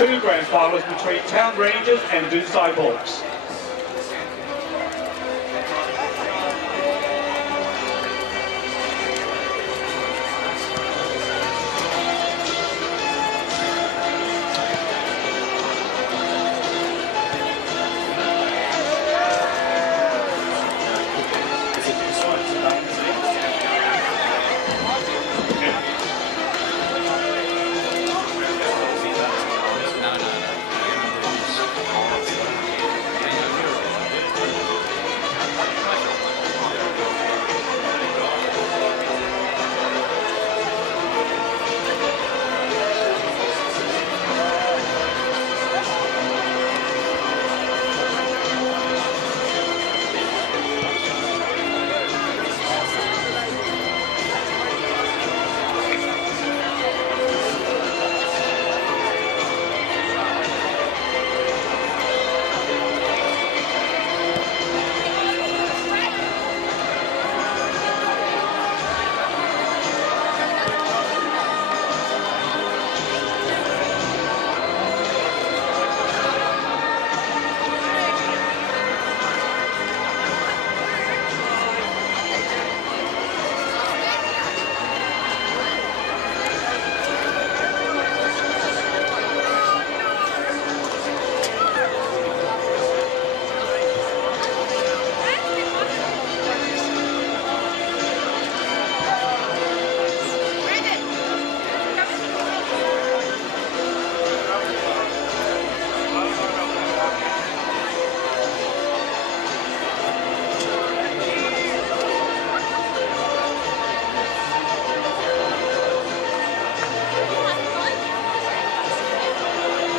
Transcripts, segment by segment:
two grand finals between Town Rangers and Doonside Hawks.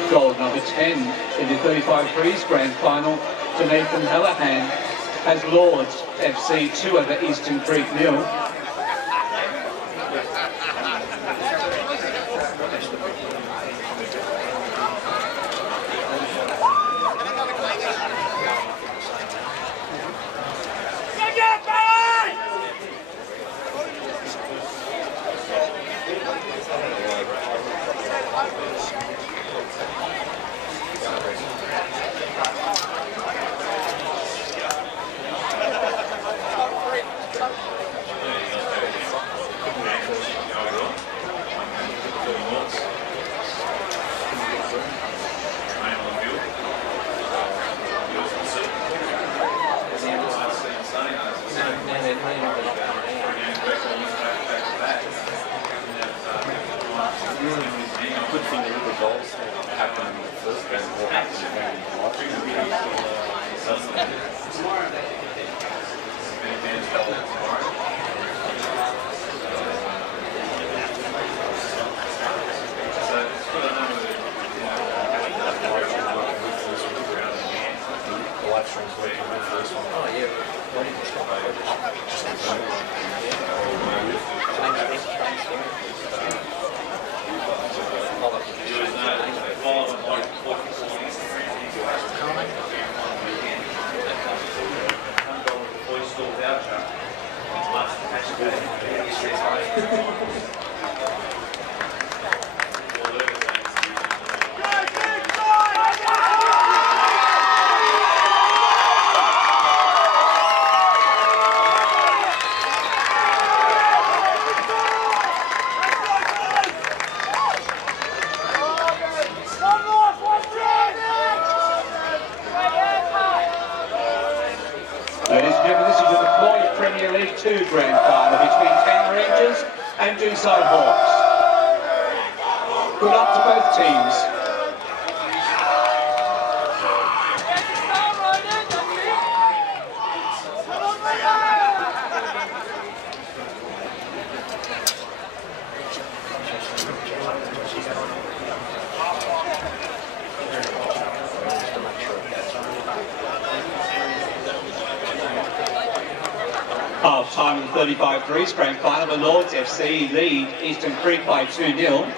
Gold number 10 in the 35 threes grand final to Nathan Hallahan as Lords FC 2 over Eastern Creek 0. Good thing that the goals happen in the first game or happen in the game. Ladies and gentlemen, this is your Deployed Premier League 2 grand final between Town Rangers and Doonside Hawks. Good luck to both teams. Half time in the 35 threes grand final, the Lords FC lead Eastern Creek by 2-0.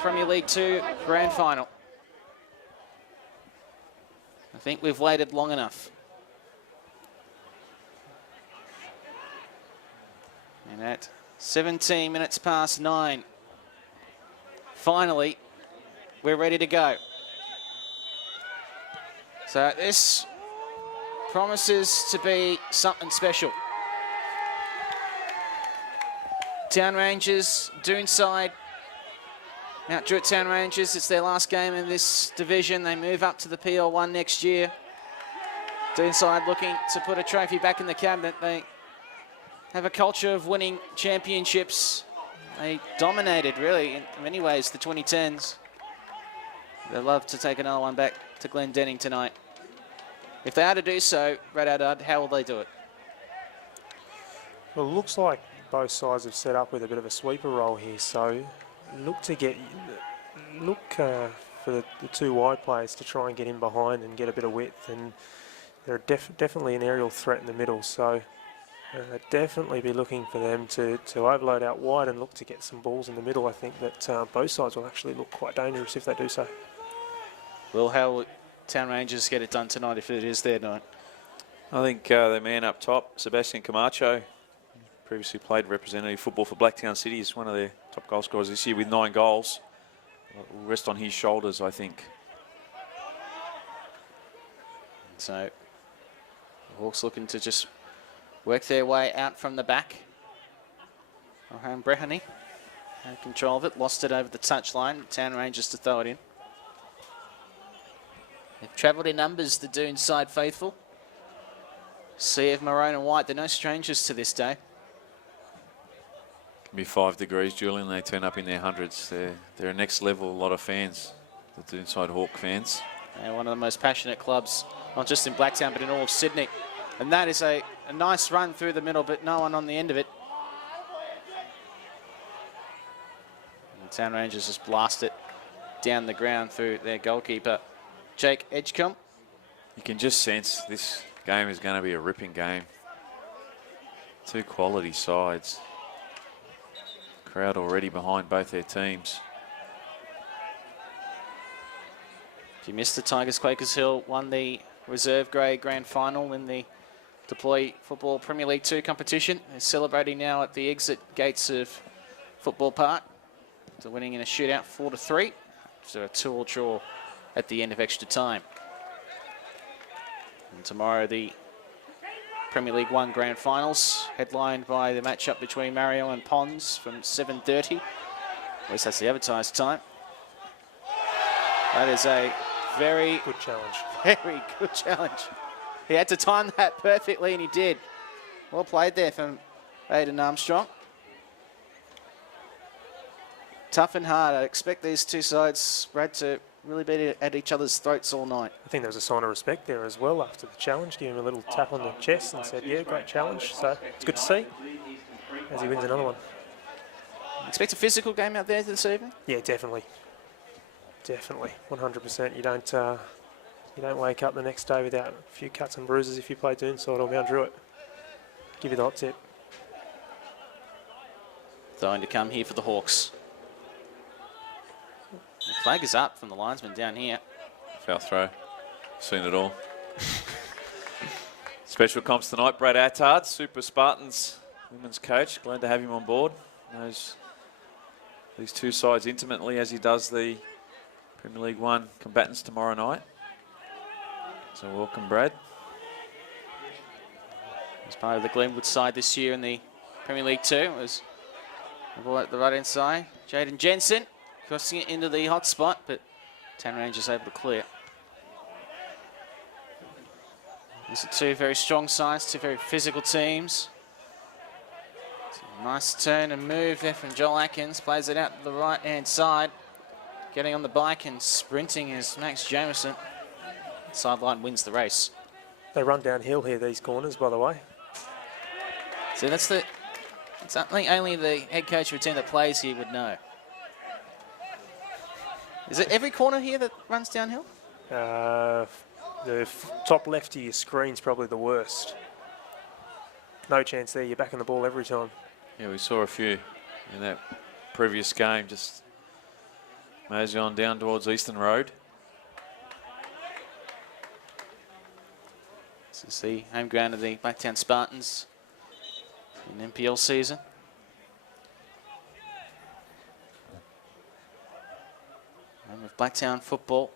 Premier League 2 Grand Final. I think we've waited long enough. And at 17 minutes past 9, finally, we're ready to go. So this promises to be something special. Town Rangers, Doonside, Mount Druitt Town Rangers, it's their last game in this division. They move up to the PL1 next year. Doonside looking to put a trophy back in the cabinet. They have a culture of winning championships. They dominated, really, in many ways, the 2010s. They'd love to take another one back to Glendenning tonight. If they are to do so, Brad Haddad, how will they do it? Well, it looks like both sides have set up with a bit of a sweeper role here, so look for the two wide players to try and get in behind and get a bit of width, and they're definitely an aerial threat in the middle, so definitely be looking for them to overload out wide and look to get some balls in the middle. I think that both sides will actually look quite dangerous if they do so. Well, how will Town Rangers get it done tonight if it is their night? I think the man up top, Sebastian Camacho, previously played representative football for Blacktown City, is one of their top goal scorers this year with 9 goals. Will rest on his shoulders, I think. So, the Hawks looking to just work their way out from the back. Orhan Brehani had control of it, lost it over the touchline. Town Rangers to throw it in. They've travelled in numbers, the Doonside faithful. Sea of maroon and white, they're no strangers to this day. Can be 5 degrees, Julian. They turn up in their hundreds. They're a next level, a lot of fans, the Doonside Hawk fans. They're one of the most passionate clubs, not just in Blacktown, but in all of Sydney. And that is a nice run through the middle, but no one on the end of it. And the Town Rangers just blast it down the ground through their goalkeeper, Jake Edgecombe. You can just sense this game is going to be a ripping game. Two quality sides. Crowd already behind both their teams. If you missed the Tigers, Quakers Hill won the reserve grade grand final in the Deploy Football Premier League 2 competition. They're celebrating now at the exit gates of Football Park. They're winning in a shootout 4-3. So a 2-2 draw at the end of extra time. And tomorrow the Premier League 1 Grand Finals, headlined by the matchup between Mario and Pons from 7:30. At least that's the advertised time. That is a very good challenge. Very good challenge. He had to time that perfectly, and he did. Well played there from Aidan Armstrong. Tough and hard. I expect these two sides, Brad, to really be at each other's throats all night. I think there was a sign of respect there as well after the challenge. Gave him a little tap on the chest and said, yeah, great challenge. So it's good to see as he wins another one. Expect a physical game out there this evening? Yeah, definitely. Definitely, 100%. You don't wake up the next day without a few cuts and bruises if you play Doonside or Mount Druitt. Give you the hot tip. Throwing to come here for the Hawks. The flag is up from the linesman down here. Foul throw. Seen it all. Special comps tonight. Brad Attard, Super Spartans women's coach. Glad to have him on board. Knows these two sides intimately as he does the Premier League 1 combatants tomorrow night. So welcome, Brad. As part of the Glenwood side this year in the Premier League 2 was the ball at the right hand side. Jaden Jensen crossing it into the hot spot, but Town Rangers able to clear. These are two very strong sides, two very physical teams. Nice turn and move there from Joel Atkins. Plays it out to the right hand side. Getting on the bike and sprinting is Max Jameson. Sideline wins the race. They run downhill here, these corners, by the way. See, it's something only the head coach of a team that plays here would know. Is it every corner here that runs downhill? The top left of your screen's probably the worst. No chance there, you're back on the ball every time. Yeah, we saw a few in that previous game. Just Mosey on down towards Eastern Road. This is the home ground of the Blacktown Spartans in NPL season. And with Blacktown football,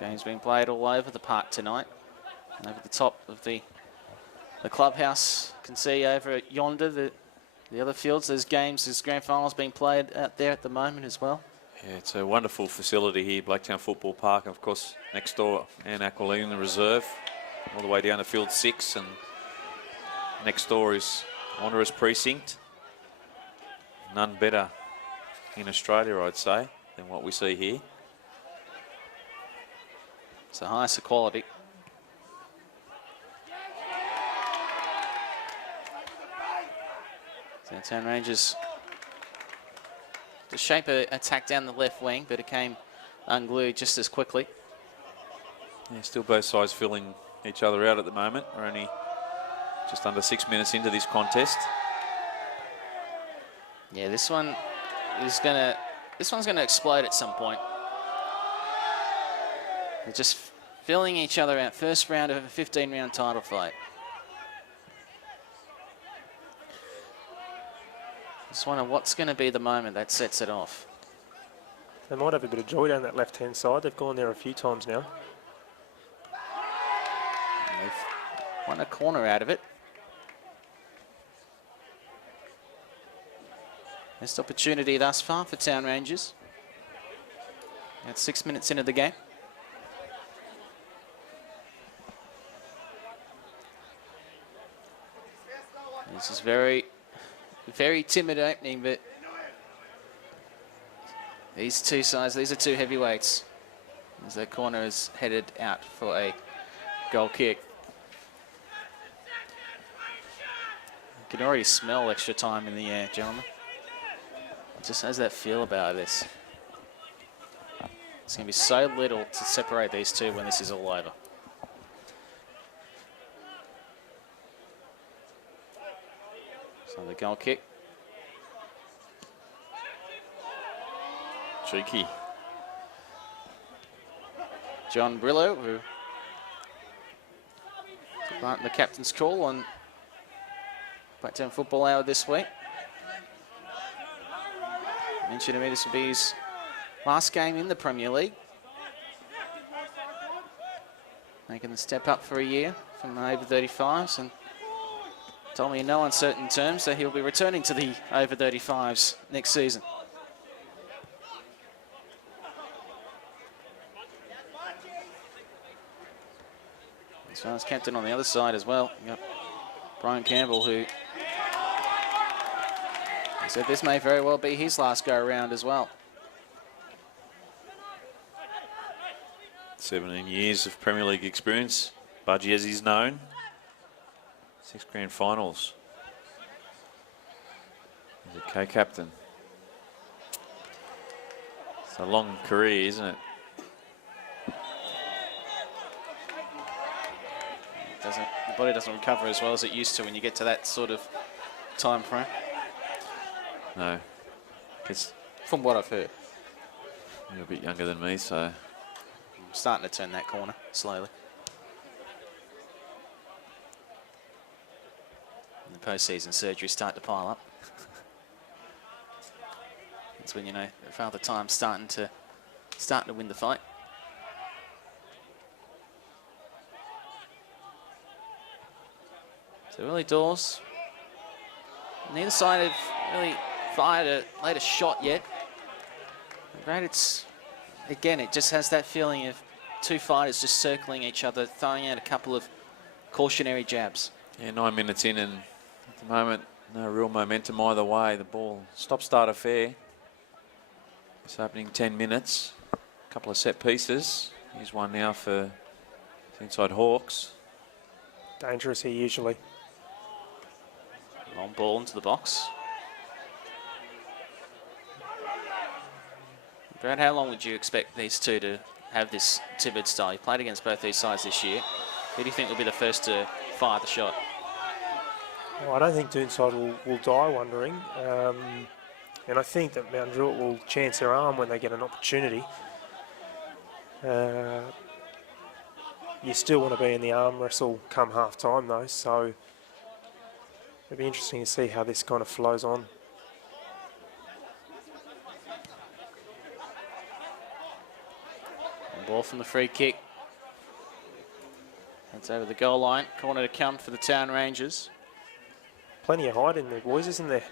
games being played all over the park tonight. And over the top of the clubhouse, you can see over yonder the other fields. There's games, there's grand finals being played out there at the moment as well. Yeah, it's a wonderful facility here, Blacktown Football Park. And of course, next door, Anne Aquilina, the reserve, all the way down to field 6. And next door is Wanderers Precinct. None better in Australia, I'd say, than what we see here. It's the highest of quality. Town Rangers to shape an attack down the left wing, but it came unglued just as quickly. Yeah, still both sides filling each other out at the moment. We're only just under 6 minutes into this contest. Yeah, this one's gonna explode at some point. They're just filling each other out. First round of a 15-round title fight. Just wonder what's going to be the moment that sets it off. They might have a bit of joy down that left-hand side. They've gone there a few times now. And they've won a corner out of it. Best opportunity thus far for Town Rangers. At 6 minutes into the game. This is very timid opening, but these two sides, these are two heavyweights. As their corner is headed out for a goal kick. You can already smell extra time in the air, gentlemen. It just has that feel about this. It's going to be so little to separate these two when this is all over. So the goal kick. Cheeky. John Brillo, who took the captain's call on Blacktown Football Hour this week. Mentioned to me this will be his last game in the Premier League. Making the step up for a year from the over 35s, and told me in no uncertain terms that he'll be returning to the over 35s next season. As far as captain on the other side as well, you got Brian Campbell, who said this may very well be his last go around as well. 17 years of Premier League experience. Budgie, as he's known. 6 grand finals. He's a co-captain. It's a long career, isn't it? The body doesn't recover as well as it used to when you get to that sort of time frame. No. It's, from what I've heard. You're a bit younger than me, so... I'm starting to turn that corner slowly. And the post-season surgeries start to pile up. That's when you know Father Time's starting to win the fight. So early doors. Neither side have really fired a later shot yet. But it's, again, it just has that feeling of two fighters just circling each other, throwing out a couple of cautionary jabs. Yeah, 9 minutes in, and at the moment, no real momentum either way. The ball, stop-start affair. This opening 10 minutes. A couple of set pieces. Here's one now for Doonside Hawks. Dangerous here usually. Long ball into the box. Brad, how long would you expect these two to have this timid style? You played against both these sides this year. Who do you think will be the first to fire the shot? Well, I don't think Doonside will die wondering. And I think that Mount Druitt will chance their arm when they get an opportunity. You still want to be in the arm wrestle come half time though, so it'll be interesting to see how this kind of flows on. Ball from the free kick. That's over the goal line. Corner to come for the Town Rangers. Plenty of height in there, boys, isn't there?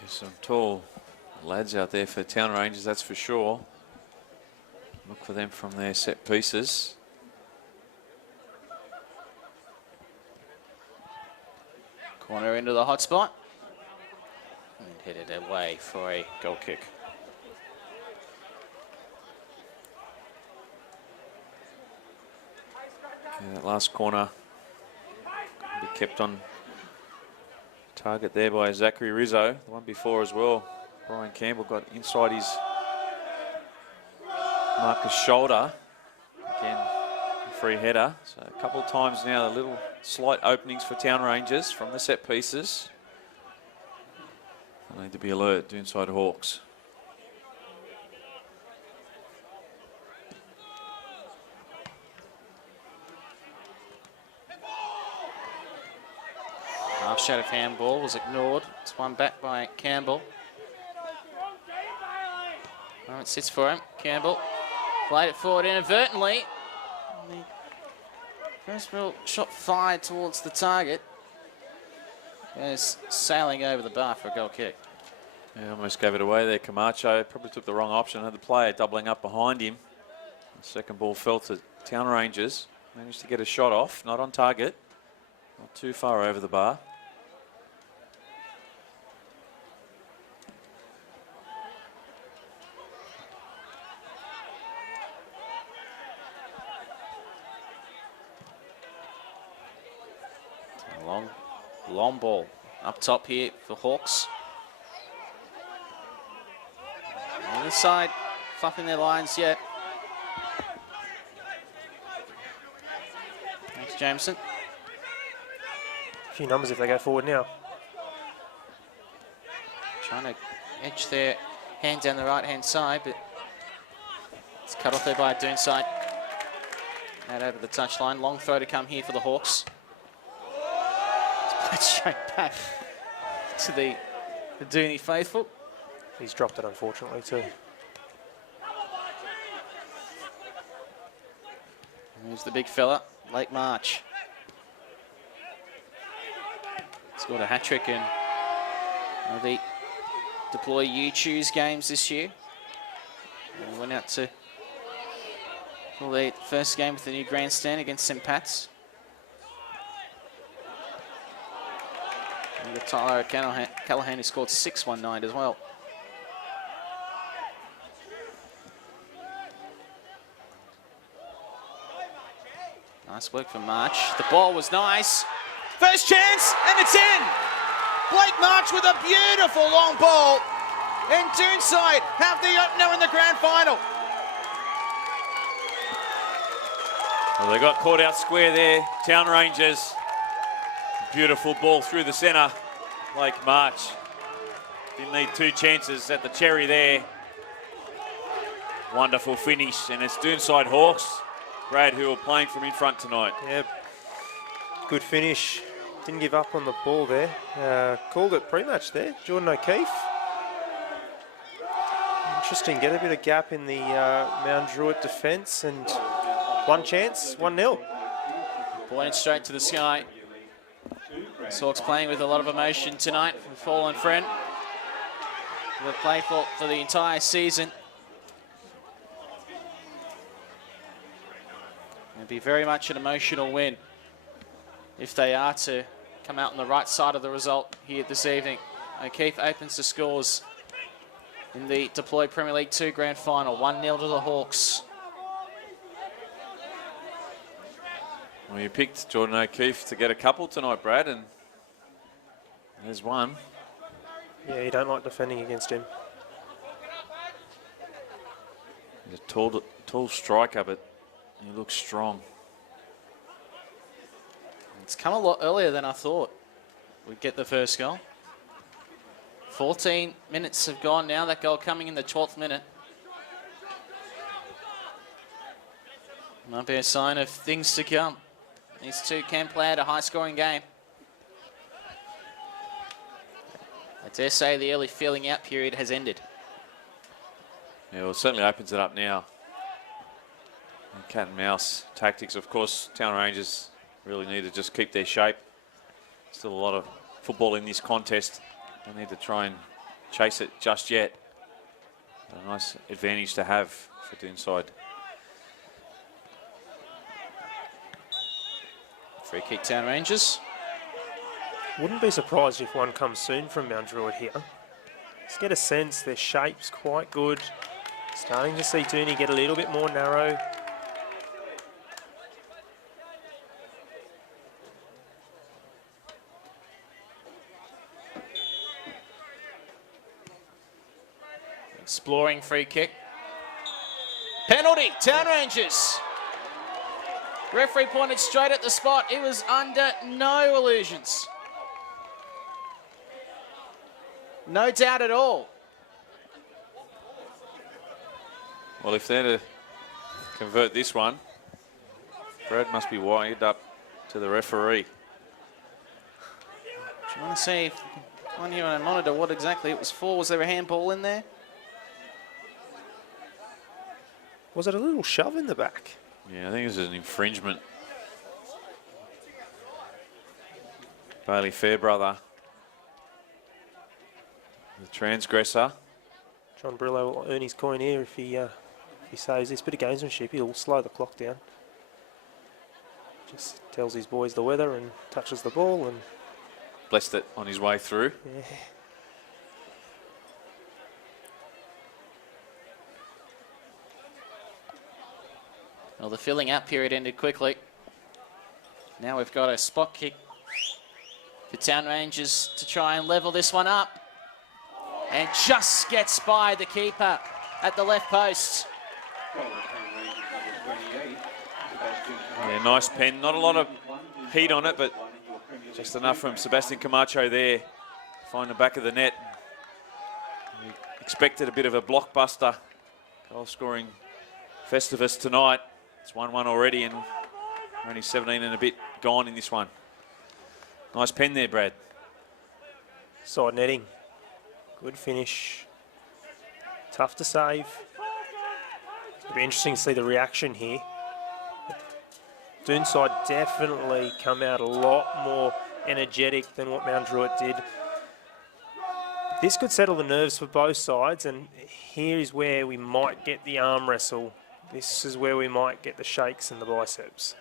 There's some tall lads out there for Town Rangers, that's for sure. Look for them from their set pieces. Corner into the hot spot. And headed away for a goal kick. Yeah, that last corner be kept on target there by Zachary Rizzo. The one before as well. Brian Campbell got inside his marker's shoulder. Again, a free header. So a couple of times now, the little slight openings for Town Rangers from the set pieces. They need to be alert, Doonside Hawks. Half shot of handball was ignored. It's one back by Campbell. It sits for him. Campbell played it forward inadvertently. And the first real shot fired towards the target. Goes sailing over the bar for a goal kick. Yeah, almost gave it away there, Camacho. Probably took the wrong option. Had the player doubling up behind him. The second ball fell to Town Rangers. Managed to get a shot off, not on target. Not too far over the bar. Long ball up top here for Hawks. On the side, fluffing their lines yet. Thanks, Jameson. A few numbers if they go forward now. Trying to edge their hand down the right-hand side, but it's cut off there by Doonside. Out over the touchline. Long throw to come here for the Hawks. Straight back to the Dooney faithful. He's dropped it, unfortunately, too. Here's the big fella, Lake March. Scored a hat-trick in the Deploy You Choose games this year. And went out to the first game with the new grandstand against St. Pat's. And Tyler Callahan, who scored 6 one night as well. Nice work from March. The ball was nice. First chance, and it's in! Blake March with a beautiful long ball. And Doonside have the opener in the grand final. Well, they got caught out square there, Town Rangers. Beautiful ball through the centre. Blake March. Didn't need 2 chances at the cherry there. Wonderful finish, and it's Doonside Hawks, Brad, who are playing from in front tonight. Yep. Good finish. Didn't give up on the ball there. Called it pre-match there, Jordan O'Keefe. Interesting, get a bit of gap in the Mount Druitt defence, and one chance, 1-0. Pointed straight to the sky. Hawks playing with a lot of emotion tonight for the fallen friend. They've played for the entire season. It'll be very much an emotional win if they are to come out on the right side of the result here this evening. O'Keefe opens the scores in the Deploy Premier League 2 Grand Final. 1-0 to the Hawks. Well, you picked Jordan O'Keefe to get a couple tonight, Brad, and there's one. Yeah, you don't like defending against him. He's a tall striker, but he looks strong. It's come a lot earlier than I thought we'd get the first goal. 14 minutes have gone now. That goal coming in the 12th minute. Might be a sign of things to come. These two can play at a high-scoring game. I dare say the early feeling out period has ended. Yeah, well, it certainly opens it up now. And cat and mouse tactics, of course, Town Rangers really need to just keep their shape. Still a lot of football in this contest. They need to try and chase it just yet. A nice advantage to have for Doonside. Free kick, Town Rangers. Wouldn't be surprised if one comes soon from Mount Druitt here. Just get a sense their shape's quite good. Starting to see Dooney get a little bit more narrow. Exploring free kick. Penalty, Town Rangers. Referee pointed straight at the spot. It was under no illusions. No doubt at all. Well, if they're to convert this one, Brad must be wired up to the referee. Do you want to see if on here on a monitor what exactly it was for? Was there a handball in there? Was it a little shove in the back? Yeah, I think this is an infringement. Bailey Fairbrother, the transgressor. John Brillo will earn his coin here if he saves this bit of gamesmanship. He'll slow the clock down. Just tells his boys the weather and touches the ball and Blessed it on his way through. yeah. Well, the filling out period ended quickly. Now we've got a spot kick for Town Rangers to try and level this one up. And just gets by the keeper at the left post. Yeah, nice pen. Not a lot of heat on it, but just enough from Sebastian Camacho there. Find the back of the net. We expected a bit of a blockbuster goal-scoring Festivus tonight. It's 1-1 already, and only 17 and a bit gone in this one. Nice pen there, Brad. Side netting. Good finish. Tough to save. It'll be interesting to see the reaction here. Doonside definitely come out a lot more energetic than what Mount Druitt did. This could settle the nerves for both sides, and here is where we might get the arm wrestle. This is where we might get the shakes and the biceps.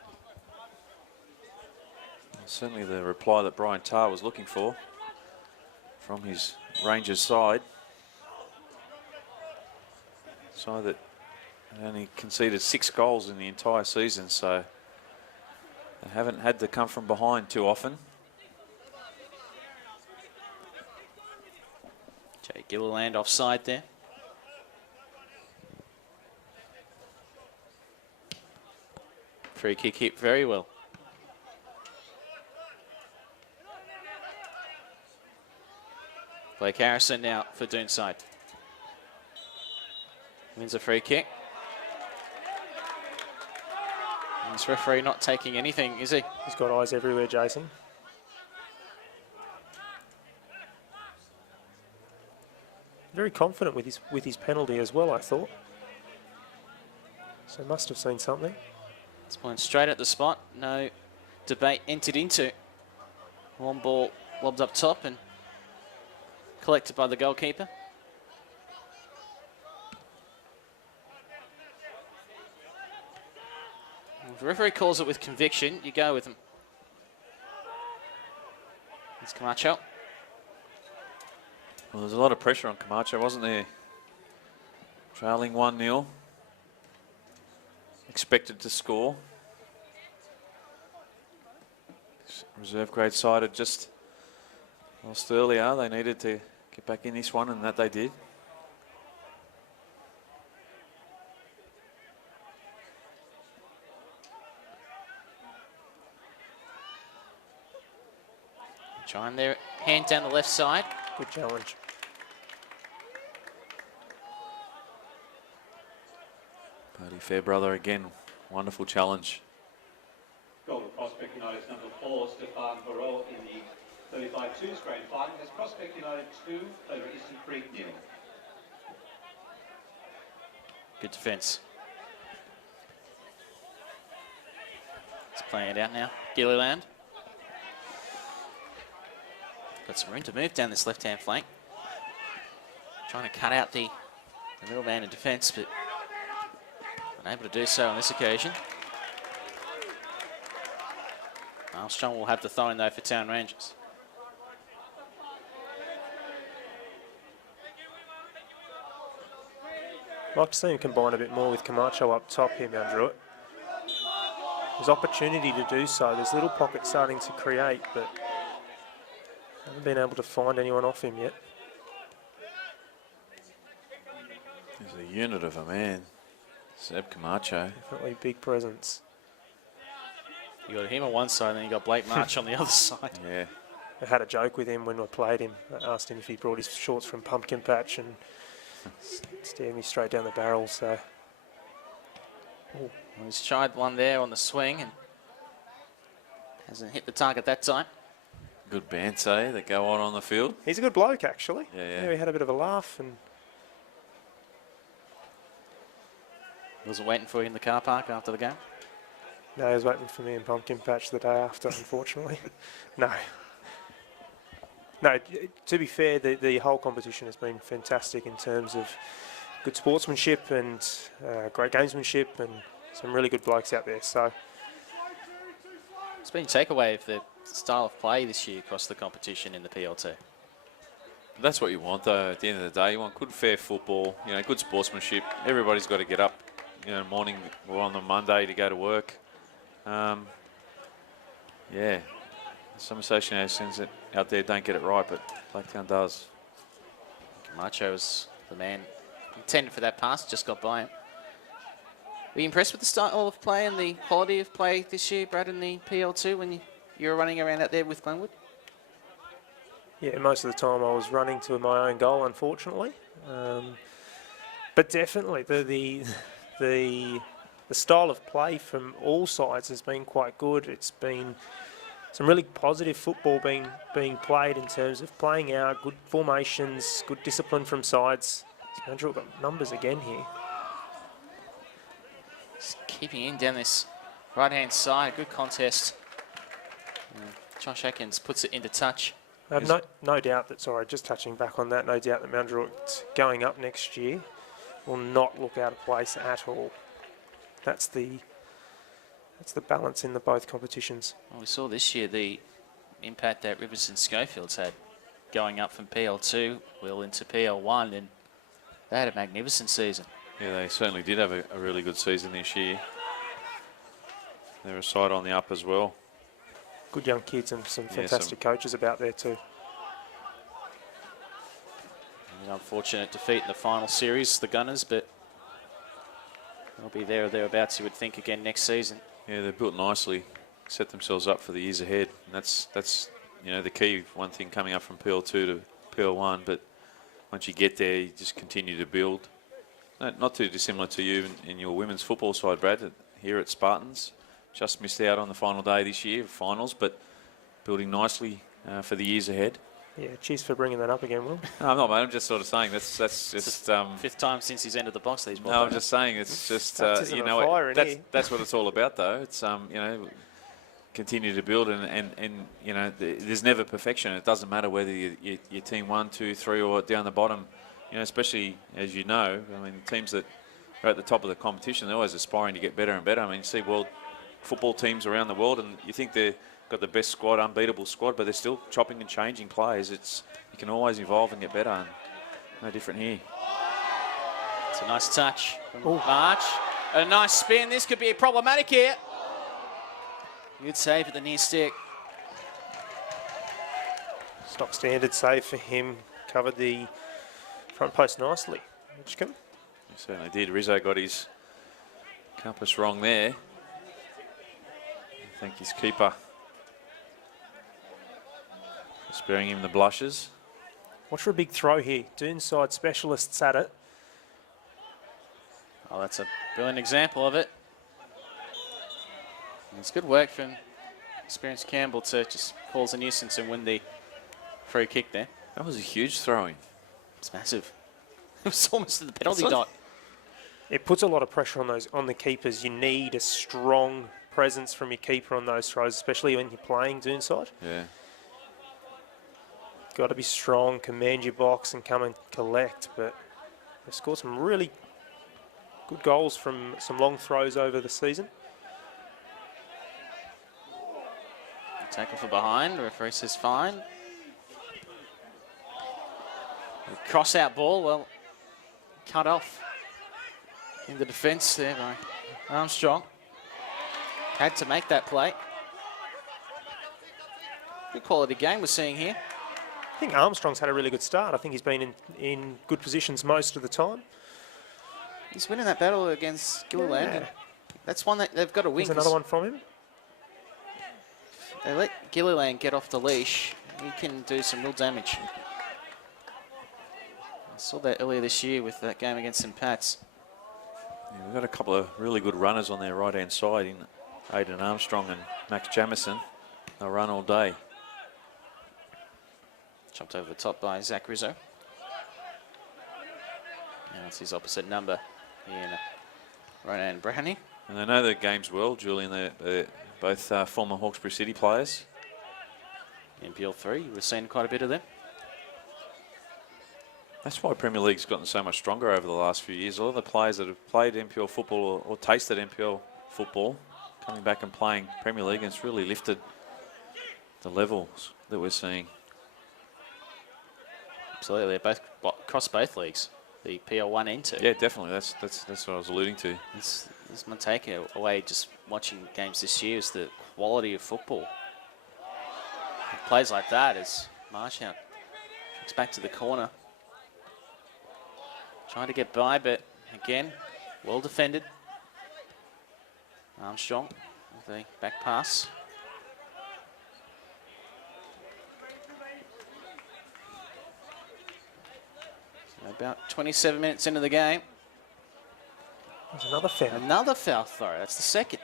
Certainly the reply that Brian Tarr was looking for from his Rangers side. Side that only conceded 6 goals in the entire season, so they haven't had to come from behind too often. Jay Gilliland offside there. Free kick hit very well. Blake Harrison now for Doonside. Wins a free kick. And this referee not taking anything, is he? He's got eyes everywhere, Jason. Very confident with his penalty as well, I thought. So must have seen something. It's point straight at the spot. No debate entered into. One ball lobbed up top and collected by the goalkeeper. If the referee calls it with conviction, you go with him. It's Camacho. Well, there's a lot of pressure on Camacho, wasn't there? Trailing 1-0. Expected to score. Reserve grade side had just lost earlier. They needed to get back in this one, and that they did. Trying their hand down the left side. Good challenge. Cody Fairbrother again, wonderful challenge. Golden Prospect United's number 4, Stefan Barreau, in the 35-2s grand final has Prospect United 2 over Eastern Creek 0. Good defence. It's playing it out now. Gilliland. Got some room to move down this left-hand flank. Trying to cut out the middle man in defence, but unable to do so on this occasion. Armstrong will have the throw in though for Town Rangers. I'd like to see him combine a bit more with Camacho up top here, Mount Druitt. There's opportunity to do so. There's little pockets starting to create, but haven't been able to find anyone off him yet. He's a unit of a man, Seb Camacho. Definitely big presence. You got him on one side, and then you got Blake March on the other side. Yeah. I had a joke with him when I played him. I asked him if he brought his shorts from Pumpkin Patch and stared me straight down the barrel. So, Well, he's tried one there on the swing and hasn't hit the target that time. Good bands, eh, that go on the field. he's a good bloke, actually. Yeah. He had a bit of a laugh and. Wasn't waiting for you in the car park after the game. No, he was waiting for me in Pumpkin Patch the day after, unfortunately. No. No, to be fair, the whole competition has been fantastic in terms of good sportsmanship and great gamesmanship and some really good blokes out there. So, It's been a takeaway of the style of play this year across the competition in the PL2. That's what you want, though. At the end of the day, you want good, fair football. You know, good sportsmanship. Everybody's got to get up, you know, morning or on the Monday to go to work. Yeah, some associations that out there don't get it right, but Blacktown does. Camacho was the man intended for that pass, just got by him. Were you impressed with the style of play and the quality of play this year, Brad, in the PL2 when you were running around out there with Glenwood? yeah, most of the time I was running to my own goal, unfortunately. But definitely the style of play from all sides has been quite good. It's been some really positive football being played in terms of playing out, good formations, good discipline from sides. Andrew got numbers again here. Just keeping in down this right-hand side, good contest. Josh Atkins puts it into touch. I have no doubt that, sorry, just touching back on that, no doubt that Mount Druitt going up next year will not look out of place at all. That's the balance in the both competitions. Well, we saw this year the impact that Rivers and Schofield's had going up from PL2, Will, into PL1, and they had a magnificent season. Yeah, they certainly did have a really good season this year. They're a side on the up as well. Good young kids and some Yeah, fantastic coaches about there too. An unfortunate defeat in the final series, the Gunners, but they'll be there or thereabouts, you would think, again next season. Yeah, they're built nicely, set themselves up for the years ahead. And that's you know, the key, one thing coming up from PL2 to PL1. But once you get there, you just continue to build. Not too dissimilar to you in your women's football side, Brad, here at Spartans. Just missed out on the final day this year, finals, but building nicely for the years ahead. Yeah, cheers for bringing that up again, Will. No, I'm not, mate. I'm just sort of saying that's just. Fifth time since he's entered the box these No, I'm just saying it's just Baptism you of know fire in here. that's what it's all about, though. It's you know, continue to build and you know, there's never perfection. It doesn't matter whether you're team 1, 2, 3 or down the bottom. You know, especially as you know, I mean, teams that are at the top of the competition, they're always aspiring to get better and better. I mean, you see world football teams around the world, and you think they've got the best squad, unbeatable squad, but they're still chopping and changing players. You can always evolve and get better, and no different here. It's a nice touch from March. A nice spin. This could be problematic here. Good save at the near stick. Stock standard save for him. Covered the front post nicely. Hitchcombe. He certainly did. Rizzo got his compass wrong there. I think his keeper sparing him the blushes. Watch for a big throw here. Doonside specialists at it. Oh, that's a brilliant example of it. And it's good work from experienced Campbell to just cause a nuisance and win the free kick there. That was a huge throwing. It's massive. It was almost at the penalty That's dot. It puts a lot of pressure on the keepers. You need a strong presence from your keeper on those throws, especially when you're playing Doonside. Yeah. Got to be strong, command your box and come and collect. But they've scored some really good goals from some long throws over the season. Tackle for behind. The referee says fine. Cross out ball. Well, cut off in the defence there by Armstrong. Had to make that play. Good quality game we're seeing here. I think Armstrong's had a really good start. I think he's been in good positions most of the time. He's winning that battle against Gilliland. Yeah. That's one that they've got to win. There's another one from him. They let Gilliland get off the leash. He can do some real damage. I saw that earlier this year with that game against St. Pat's. Yeah, we've got a couple of really good runners on their right-hand side in Aidan Armstrong and Max Jamison. They'll run all day. Jumped over the top by Zach Rizzo. And that's his opposite number in Ronan Brehany. And they know their games well, Julian. They're both former Hawkesbury City players. NPL 3, we've seen quite a bit of them. That's why Premier League's gotten so much stronger over the last few years. A lot of the players that have played NPL football or tasted NPL football coming back and playing Premier League, and it's really lifted the levels that we're seeing. Absolutely, they're both across both leagues, the PL1 and 2. Yeah, definitely. That's what I was alluding to. This is my takeaway just watching games this year is the quality of football. Plays like that as Marchant tricks back to the corner. Trying to get by, but again, well defended. Armstrong with the back pass. So about 27 minutes into the game. There's another foul. Another foul throw. That's the second.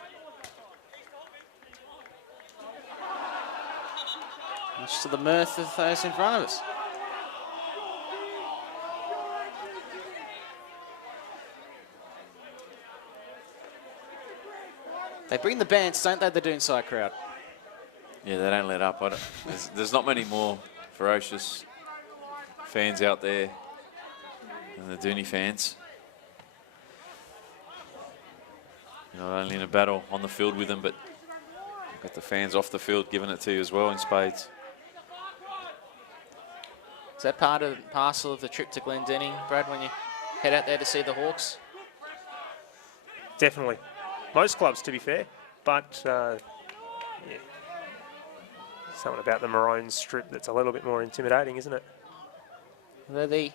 Much to the mirth of those in front of us. They bring the bands, don't they, the Doonside crowd? Yeah, they don't let up. There's not many more ferocious fans out there than the Dooney fans. Not only in a battle on the field with them, but got the fans off the field giving it to you as well in spades. Is that part and parcel of the trip to Glendenning, Brad, when you head out there to see the Hawks? Definitely. Most clubs, to be fair, but yeah, something about the Maroons strip that's a little bit more intimidating, isn't it? Are they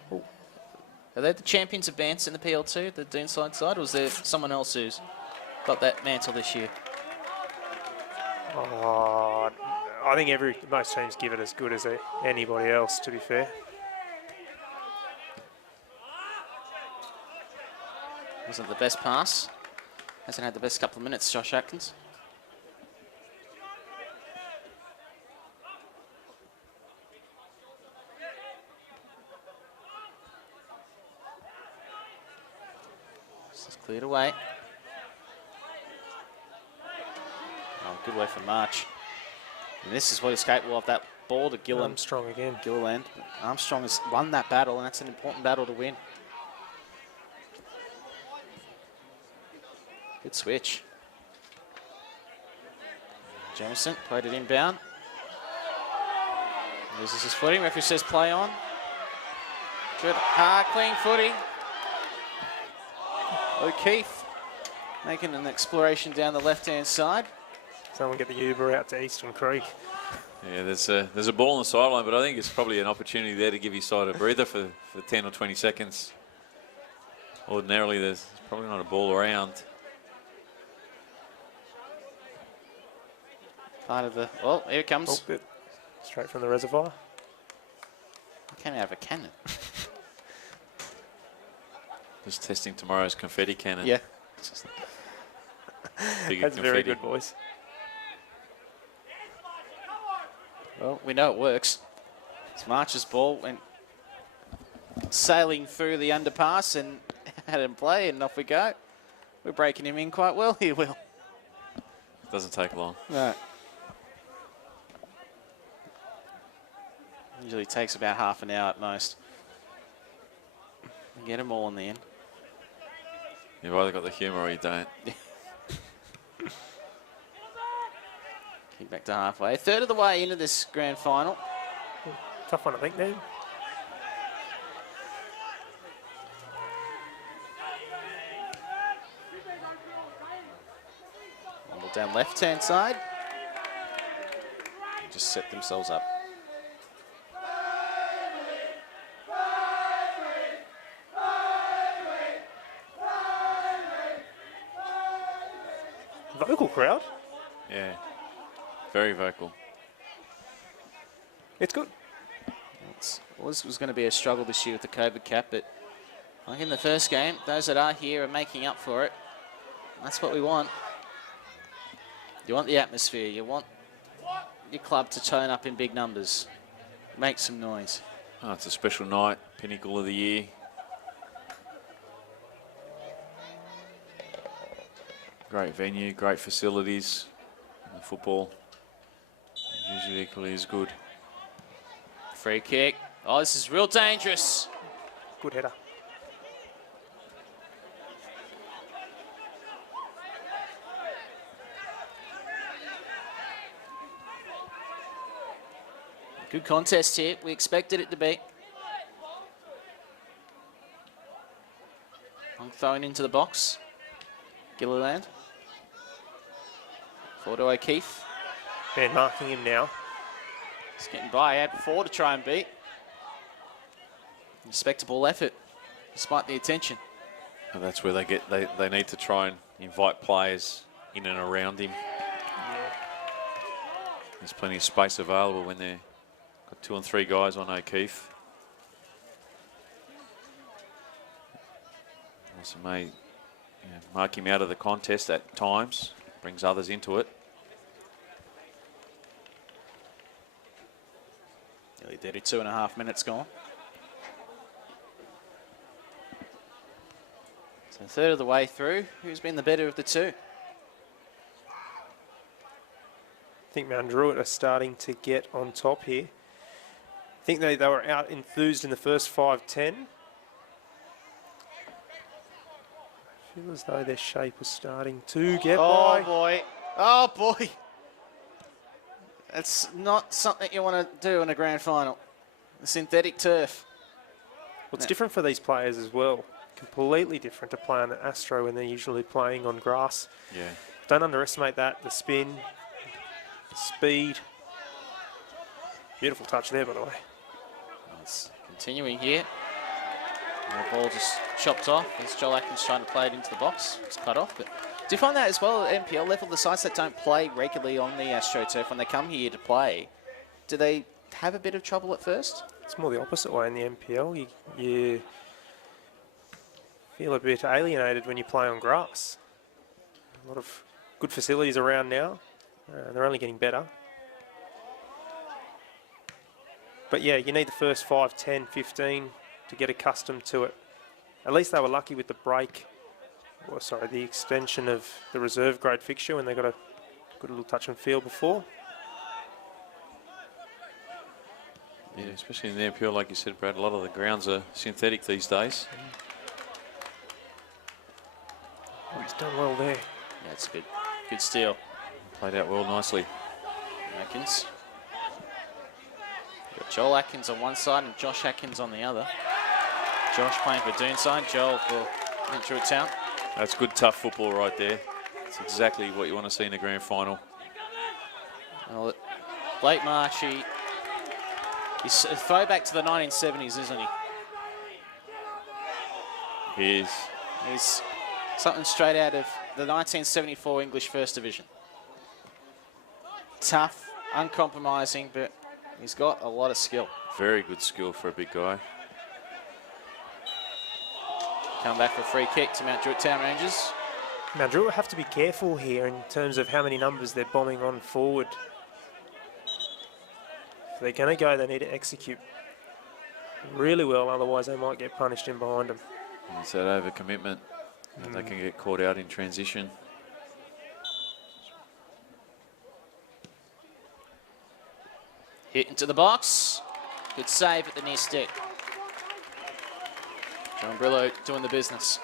the champions of Bants in the PL2, the Doonside side, or is there someone else who's got that mantle this year? Oh, I think most teams give it as good as anybody else, to be fair. Wasn't the best pass. Hasn't had the best couple of minutes, Josh Atkins. This is cleared away. Oh, good way for March. And this is what is capable of that ball to Gilliland. Armstrong again. Gilliland. Armstrong has won that battle, and that's an important battle to win. Good switch. Jamison played it inbound. Loses his footing. Referee says play on. Good, hard, clean footing. O'Keefe making an exploration down the left-hand side. Someone get the Uber out to Eastern Creek. Yeah, there's a ball on the sideline, but I think it's probably an opportunity there to give your side a breather for 10 or 20 seconds. Ordinarily, there's probably not a ball around. Part of the, well, here it comes. Oh, straight from the reservoir. Came out of a cannon. Just testing tomorrow's confetti cannon. Yeah. Bigger That's very confetti. good, boys. Well, we know it works. It's March's ball went sailing through the underpass and had him play, and off we go. We're breaking him in quite well here, Will. Doesn't take long. No. Usually takes about half an hour at most. Get them all in the end. You've either got the humour or you don't. Kick back to halfway. Third of the way into this grand final. Tough one, I think, Dan. Ball down left-hand side. Just set themselves up. Vocal crowd. Yeah. Very vocal. It's good. This was going to be a struggle this year with the COVID cap, but like in the first game, those that are here are making up for it. That's what we want. You want the atmosphere. You want your club to turn up in big numbers. Make some noise. Oh, it's a special night. Pinnacle of the year. Great venue, great facilities. And the football is usually equally as good. Free kick. Oh, this is real dangerous. Good header. Good contest here. We expected it to be. Long thrown into the box. Gilliland. Forward to O'Keefe. Man marking him now. He's getting by. He had 4 to try and beat. Respectable effort, despite the attention. And that's where they need to try and invite players in and around him. There's plenty of space available when they've got 2 and 3 guys on O'Keefe. Also may mark him out of the contest at times, brings others into it. Nearly 32.5 minutes gone. So a third of the way through. Who's been the better of the two? I think Mount Druitt are starting to get on top here. I think they were out enthused in the first 5-10. I feel as though their shape is starting to get by. Oh boy. Oh boy. That's not something you want to do in a grand final. The synthetic turf. Well, it's different for these players as well. Completely different to play on the Astro when they're usually playing on grass. Yeah. Don't underestimate that. The spin, the speed. Beautiful touch there, by the way. It's continuing here. And the ball just chopped off as Joel Atkins trying to play it into the box. It's cut off. But do you find that as well at NPL level, the sides that don't play regularly on the AstroTurf, when they come here to play, do they have a bit of trouble at first? It's more the opposite way in the NPL. You feel a bit alienated when you play on grass. A lot of good facilities around now. They're only getting better. But yeah, you need the first 5, 10, 15 to get accustomed to it. At least they were lucky with the break, or sorry, the extension of the reserve grade fixture when they got a good little touch and feel before. Yeah, especially in the NPL, like you said, Brad, a lot of the grounds are synthetic these days. Oh, he's done well there. Yeah, it's a good steal. Played out well nicely. Atkins. You've got Joel Atkins on one side and Josh Atkins on the other. Josh playing for Doonside, Joel for Druitt Town. That's good, tough football right there. It's exactly what you want to see in the grand final. Well, Blake March, he's a throwback to the 1970s, isn't he? He is. He's something straight out of the 1974 English First Division. Tough, uncompromising, but he's got a lot of skill. Very good skill for a big guy. Come back for a free kick to Mount Druitt Town Rangers. Now, Druitt have to be careful here in terms of how many numbers they're bombing on forward. If they're going to go, they need to execute really well, otherwise they might get punished in behind them. It's that overcommitment that they can get caught out in transition. Hit into the box. Good save at the near stick. John Brillo doing the business.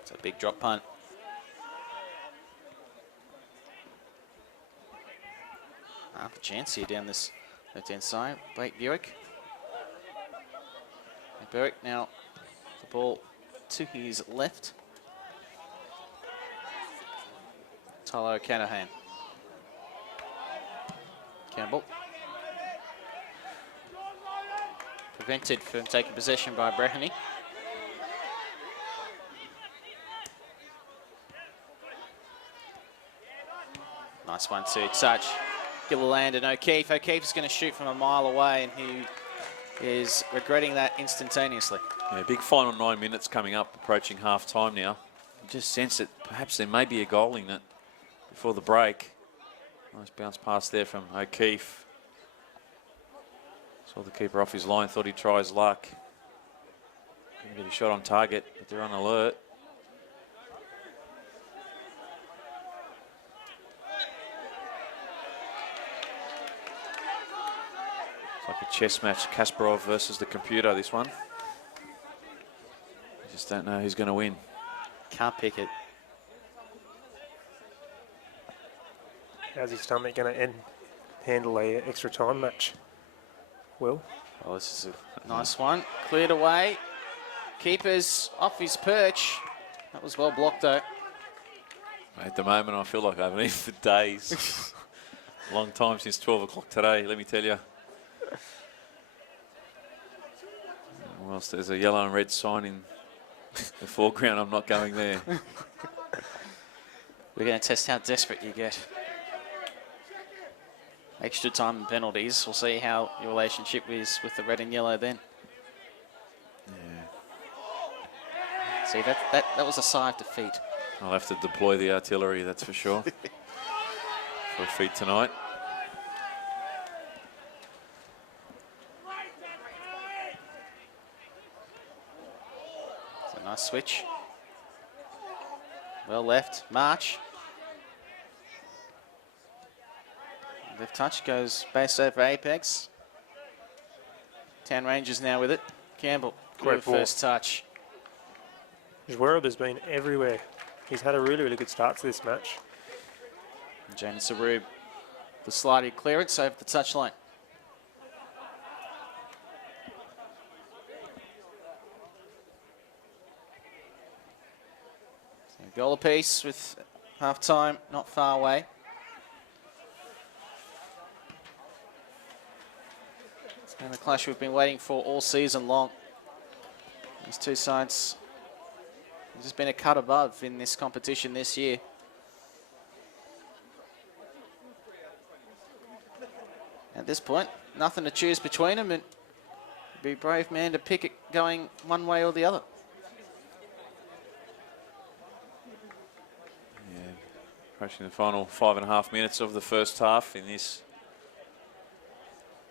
It's a big drop punt. Half a chance here down this left-hand side. Blake Buick. Buick now the ball to his left. Tyler O'Callaghan. Campbell. Prevented from taking possession by Breheny. Nice one to touch. Gilliland and O'Keefe. O'Keefe is going to shoot from a mile away, and he is regretting that instantaneously. Yeah, big final 9 minutes coming up, approaching half time now. You just sense that perhaps there may be a goal in it before the break. Nice bounce pass there from O'Keefe. Saw the keeper off his line, thought he'd try his luck. Couldn't get a shot on target, but they're on alert. It's like a chess match, Kasparov versus the computer, this one. You just don't know who's going to win. Can't pick it. How's his stomach going to handle a extra time match? Will? Oh, this is a nice one. Cleared away. Keeper's off his perch. That was well blocked though. At the moment, I feel like I haven't eaten for days. Long time since 12 o'clock today, let me tell you. Whilst there's a yellow and red sign in the foreground, I'm not going there. We're going to test how desperate you get. Extra time and penalties. We'll see how your relationship is with the red and yellow then. Yeah. See, that was a sigh of defeat. I'll have to deploy the artillery, that's for sure. For a feat tonight. It's a nice switch. Well left. March. Left touch goes base over apex. Town Rangers now with it. Campbell. Great ball. First touch. Zwerb has been everywhere. He's had a really, really good start to this match. James Sarub, the sliding clearance over the touchline. So goal apiece with half time, not far away. It's been the clash we've been waiting for all season long. These two sides have just been a cut above in this competition this year. At this point, nothing to choose between them, and be a brave man to pick it going one way or the other. Yeah, approaching the final 5.5 minutes of the first half in this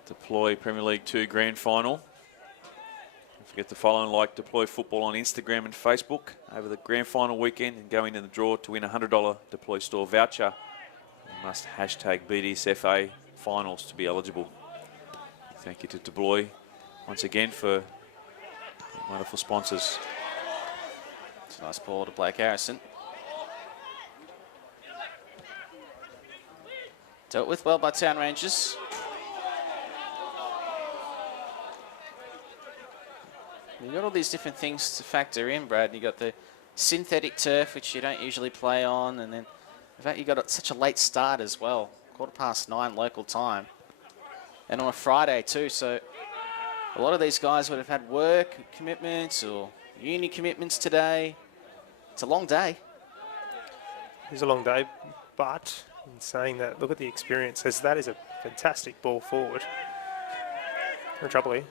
Deploy Premier League 2 Grand Final. Don't forget to follow and like Deploy Football on Instagram and Facebook over the Grand Final weekend and go into the draw to win a $100 Deploy Store voucher. You must hashtag BDSFA finals to be eligible. Thank you to Deploy once again for wonderful sponsors. It's a nice ball to Blake Harrison. Dealt with well by Town Rangers. You've got all these different things to factor in, Brad. You've got the synthetic turf, which you don't usually play on, and then in fact you've got such a late start as well, 9:15 local time, and on a Friday too, so a lot of these guys would have had work commitments or uni commitments today. It's a long day. It's a long day, but In saying that, look at the experience, as that is a fantastic ball forward. No trouble here.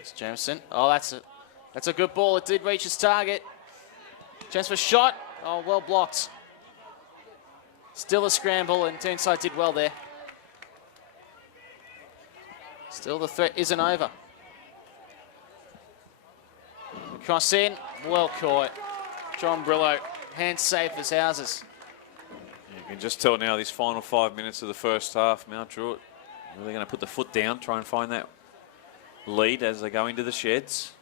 It's Jamison. Oh, that's a good ball. It did reach its target. Chance for shot. Oh, well blocked. Still a scramble, and Doonside did well there. Still the threat isn't over. Cross in, well caught. John Brillo, hands safe as houses. You can just tell now these final 5 minutes of the first half, Mount Druitt really going to put the foot down, try and find that lead as they go into the sheds.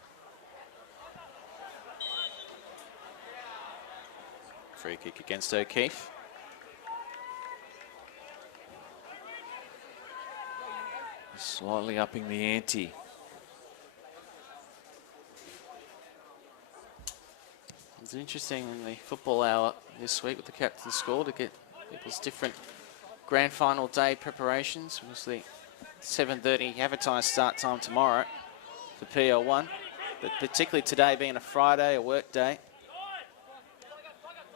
Free kick against O'Keefe. Slightly upping the ante. It's interesting in the football hour this week with the captain's score to get people's different grand final day preparations. It was the 7:30 advertised start time tomorrow for PL1, but particularly today being a Friday, a work day.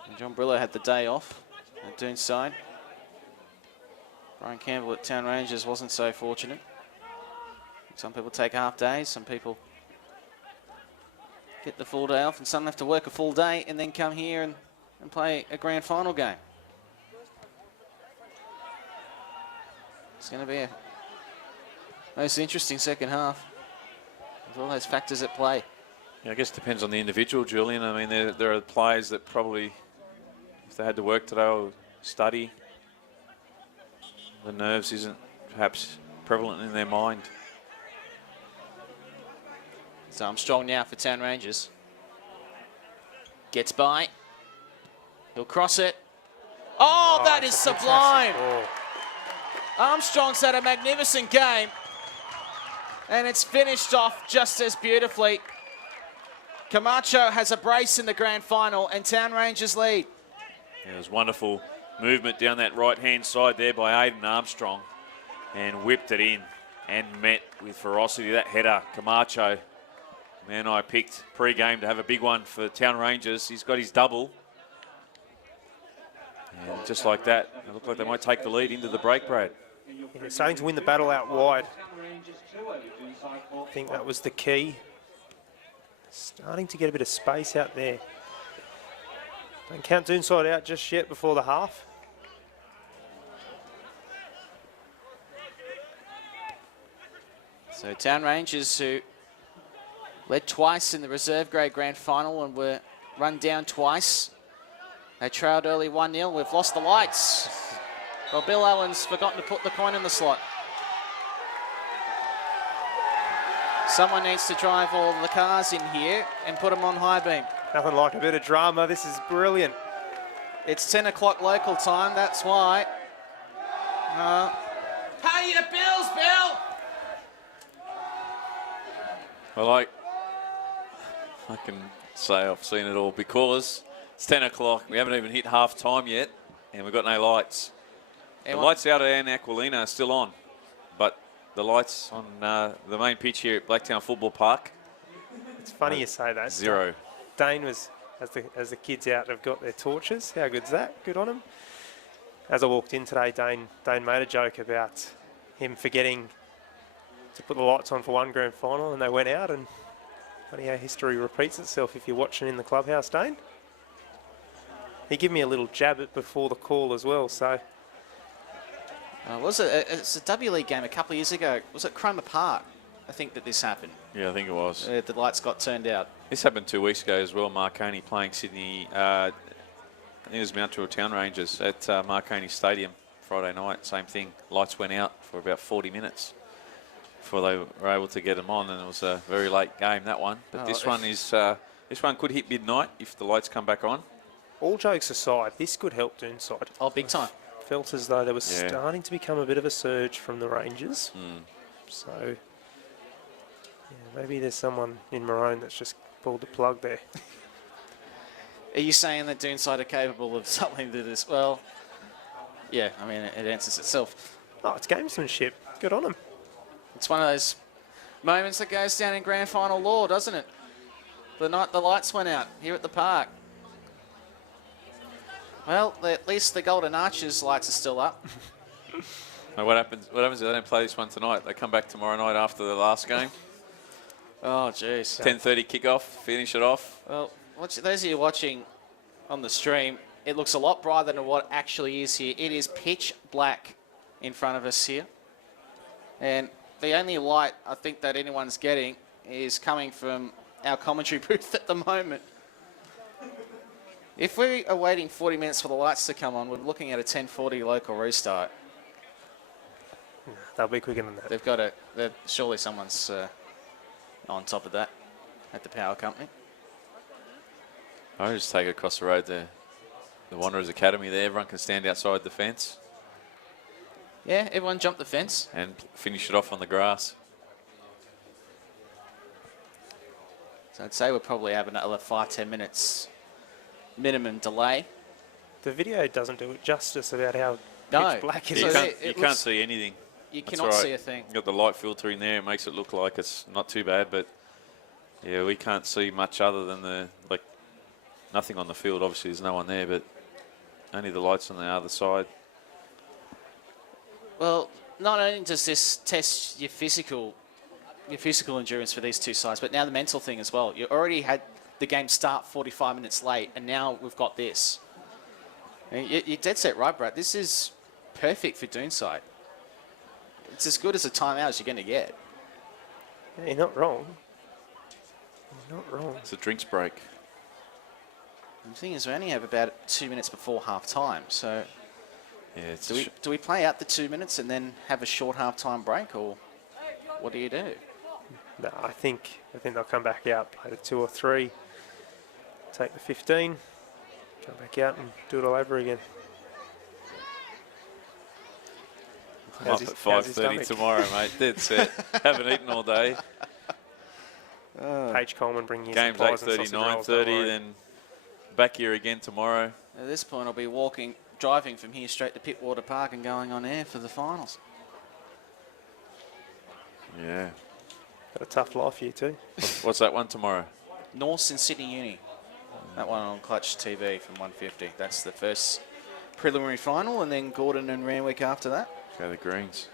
And John Brillo had the day off at Doonside. Brian Campbell at Town Rangers wasn't so fortunate. Some people take half days, some people get the full day off, and some have to work a full day and then come here and play a grand final game. It's going to be a most interesting second half with all those factors at play. Yeah, I guess it depends on the individual, Julian. I mean, there are players that probably, if they had to work today or study, the nerves isn't perhaps prevalent in their mind. So Armstrong now for Town Rangers. Gets by. He'll cross it. Oh, that is sublime. Armstrong's had a magnificent game. And it's finished off just as beautifully. Camacho has a brace in the grand final and Town Rangers lead. Yeah, it was wonderful movement down that right-hand side there by Aidan Armstrong and whipped it in and met with ferocity. That header, Camacho, man I picked pre-game to have a big one for Town Rangers. He's got his double. And just like that, it looked like they might take the lead into the break, Brad. Yeah, starting to win the battle out wide. I think that was the key. Starting to get a bit of space out there. Don't count Doonside out just yet before the half. So Town Rangers, who led twice in the reserve grade grand final and were run down twice. They trailed early 1-0. We've lost the lights. Well, Bill Allen's forgotten to put the coin in the slot. Someone needs to drive all the cars in here and put them on high beam. Nothing like a bit of drama. This is brilliant. It's 10 o'clock local time, that's why. Pay your bills, Bill! Well, I can say I've seen it all because it's 10 o'clock. We haven't even hit half time yet and we've got no lights. The lights out at Aquilina are still on, but the lights on the main pitch here at Blacktown Football Park. It's funny you say that. Zero. Dane was, as the kids out have got their torches. How good's that? Good on him. As I walked in today, Dane made a joke about him forgetting to put the lights on for one grand final, and they went out. And funny how history repeats itself if you're watching in the clubhouse, Dane. He gave me a little jab at before the call as well. So it's a W League game a couple of years ago. Was it Cromer Park? I think that this happened. Yeah, I think it was. The lights got turned out. This happened 2 weeks ago as well. Marconi playing Sydney. I think it was Mount Druitt Town Rangers at Marconi Stadium Friday night. Same thing. Lights went out for about 40 minutes before they were able to get them on, and it was a very late game, that one. But this one could hit midnight if the lights come back on. All jokes aside, this could help Doonside. Oh, big time. Felt as though there was starting to become a bit of a surge from the Rangers. So yeah, maybe there's someone in Maroon that's just pulled the plug there. Are you saying that Doonside are capable of something to this? Well, yeah, I mean, it answers itself. Oh, it's gamesmanship. Good on them. It's one of those moments that goes down in grand final lore, doesn't it? The night the lights went out here at the park. Well, at least the Golden Arches lights are still up. Now what happens if they don't play this one tonight? They come back tomorrow night after the last game. Oh, jeez. 10:30 kickoff, finish it off. Well, those of you watching on the stream, it looks a lot brighter than what actually is here. It is pitch black in front of us here. And the only light I think that anyone's getting is coming from our commentary booth at the moment. If we are waiting 40 minutes for the lights to come on, we're looking at a 10:40 local restart. They'll be quicker than that. They've got a... Surely someone's on top of that at the power company. I just take it across the road there. The Wanderers Academy there. Everyone can stand outside the fence Yeah, everyone jump the fence. and finish it off on the grass. So I'd say we'll probably have another 5-10 minutes minimum delay. The video doesn't do it justice about how No. pitch black it So is. it You can't looks- see anything. You That's cannot right. see a thing. You've got the light filter in there. It makes it look like it's not too bad, but yeah, we can't see much other than nothing on the field. Obviously, there's no one there, but only the lights on the other side. Well, not only does this test your physical endurance for these two sides, but now the mental thing as well. You already had the game start 45 minutes late, and now we've got this. You're dead set right, Brad. This is perfect for Doonside. It's as good as a timeout as you're going to get. Yeah, you're not wrong. You're not wrong. It's a drinks break. And the thing is, we only have about 2 minutes before half time, so Yeah, it's do we play out the 2 minutes and then have a short half time break, or what do you do? No, I think they'll come back out, play the 2 or 3, take the 15, come back out and do it all over again. I'm up at 5:30 tomorrow, mate. Dead set. Haven't eaten all day. Paige Coleman bringing you Game's some pies and 8:30, sausage rolls, don't 9:30, worry. then back here again tomorrow. At this point, I'll be driving from here straight to Pittwater Park and going on air for the finals. Yeah. Got a tough life here too. What's that one tomorrow? Norths and Sydney Uni. That one on Clutch TV from 150. That's the first preliminary final, and then Gordon and Randwick after that. Go the Greens.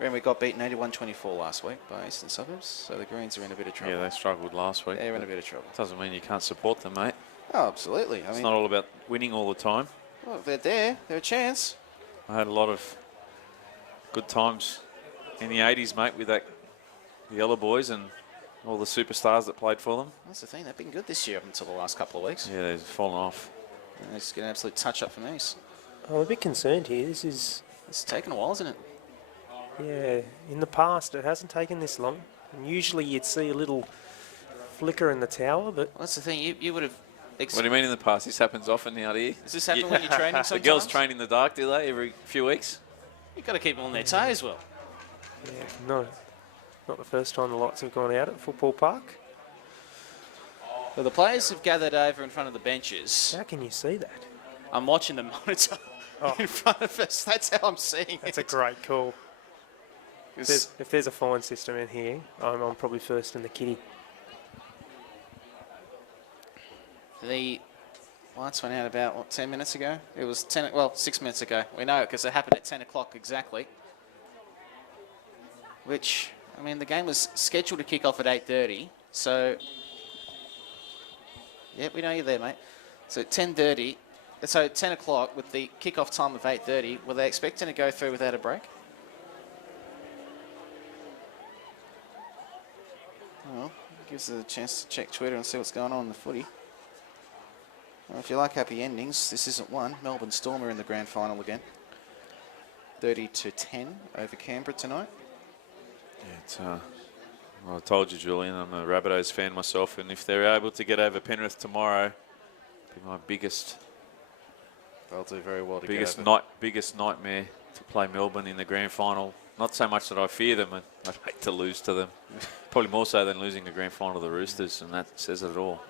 Randwick got beaten 81-24 last week by Eastern Suburbs, so the Greens are in a bit of trouble. Yeah, they struggled last week. They're in a bit of trouble. Doesn't mean you can't support them, mate. Oh, absolutely. I It's mean, not all about winning all the time. well, if they're there, they're a chance. I had a lot of good times in the 80s, mate, with the Yellow Boys and all the superstars that played for them. That's the thing. They've been good this year up until the last couple of weeks. Yeah, they've fallen off. And they're just getting an absolute touch-up from these. I'm a bit concerned here. This is, It's taken a while, isn't it? yeah, in the past it hasn't taken this long. And usually you'd see a little flicker in the tower, but Well, that's the thing. You would have... What do you mean in the past? This happens often out here. Does this happen when you're training The sometimes? girls train in the dark, do they, every few weeks? You've got to keep them on their toes, well. yeah, no, not the first time the lights have gone out at Football Park. Well, the players have gathered over in front of the benches. How can you see that? I'm watching the monitor in front of us. That's how I'm seeing That's it. a great call. 'Cause If there's a fine system in here, I'm probably first in the kitty. the lights went out about, what, 10 minutes ago? It was 6 minutes ago. We know it because it happened at 10 o'clock exactly. Which, I mean, the game was scheduled to kick off at 8:30. So, yeah, we know you're there, mate. So 10:30, so 10 o'clock with the kick-off time of 8:30, were they expecting to go through without a break? Well, it gives us a chance to check Twitter and see what's going on in the footy. Well, if you like happy endings, this isn't one. Melbourne Storm are in the grand final again. 30-10 over Canberra tonight. Yeah, it's, well, I told you, Julian, I'm a Rabbitohs fan myself, and if they're able to get over Penrith tomorrow, it'll be my biggest They'll do very well to biggest get over. biggest nightmare to play Melbourne in the grand final. Not so much that I fear them, I'd hate to lose to them. Probably more so than losing a grand final to the Roosters, and that says it all.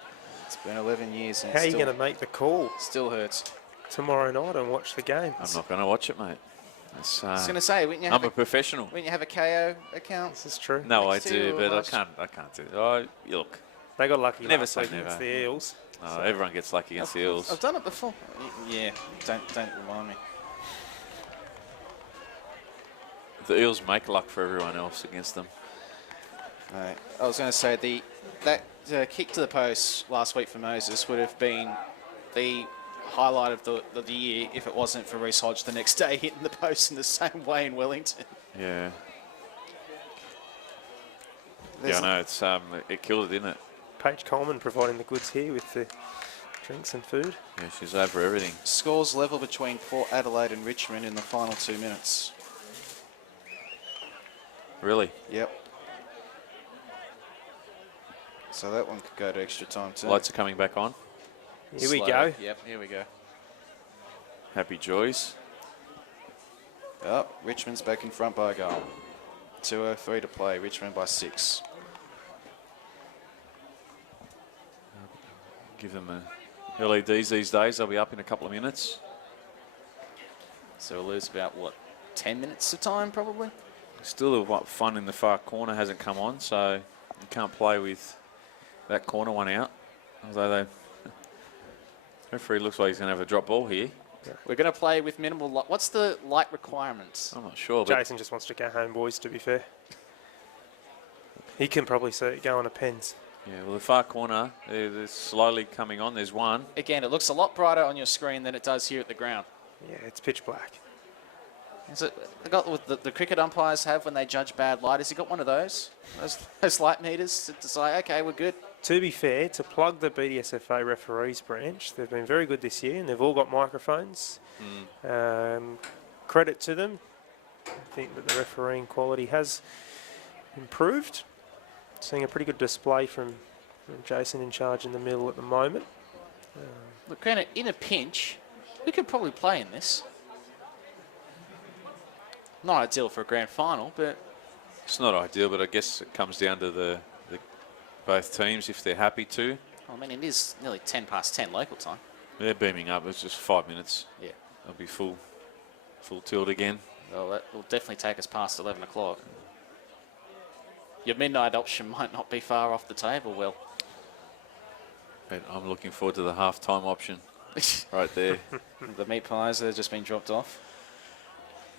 It's been 11 years and How are it you going to make the call still hurts. tomorrow night and watch the game? I'm not going to watch it, mate. It's, I was going to say, wouldn't you I'm have a professional. wouldn't you have a KO account? This is true. No, I next to do, you but or I can't do it. Look, They got lucky Never last say week never. against the Eels. No, everyone gets lucky against the Eels. I've done it before. Yeah, don't remind me. The Eels make luck for everyone else against them. Right. I was going to say that kick to the post last week for Moses would have been the highlight of the year if it wasn't for Reece Hodge the next day hitting the post in the same way in Wellington. Yeah. Yeah, I know. It's it killed it, didn't it? Paige Coleman providing the goods here with the drinks and food. Yeah, she's over everything. Scores level between Port Adelaide and Richmond in the final 2 minutes. Really? Yep. So that one could go to extra time too. Lights are coming back on. Here we go. Yep, here we go. Happy joys. Oh, Richmond's back in front by a goal. 2:03 to play. Richmond by 6. Give them a LEDs these days. They'll be up in a couple of minutes. So we'll lose about, what, 10 minutes of time probably? Still what fun in the far corner hasn't come on, so you can't play with that corner one out. Although the referee looks like he's going to have a drop ball here. We're going to play with minimal light. What's the light requirements? I'm not sure, but Jason just wants to go home, boys, to be fair. He can probably see it go on a pens. yeah, well, the far corner, they're slowly coming on. There's one. Again, it looks a lot brighter on your screen than it does here at the ground. Yeah, it's pitch black. Is it, they got what the cricket umpires have when they judge bad light? Has he got one of those light meters to say, okay, we're good? To be fair, to plug the BDSFA referees branch, they've been very good this year and they've all got microphones. Credit to them. I think that the refereeing quality has improved. Seeing a pretty good display from Jason in charge in the middle at the moment. Look, granted, in a pinch, we could probably play in this. Not ideal for a grand final, but It's not ideal, but I guess it comes down to the both teams if they're happy to. I mean, it is nearly 10 past 10 local time. They're beaming up. It's just 5 minutes. Yeah. They'll be full tilt again. Well, that will definitely take us past 11 o'clock. Your midnight option might not be far off the table, Will. But I'm looking forward to the half-time option right there. The meat pies that have just been dropped off.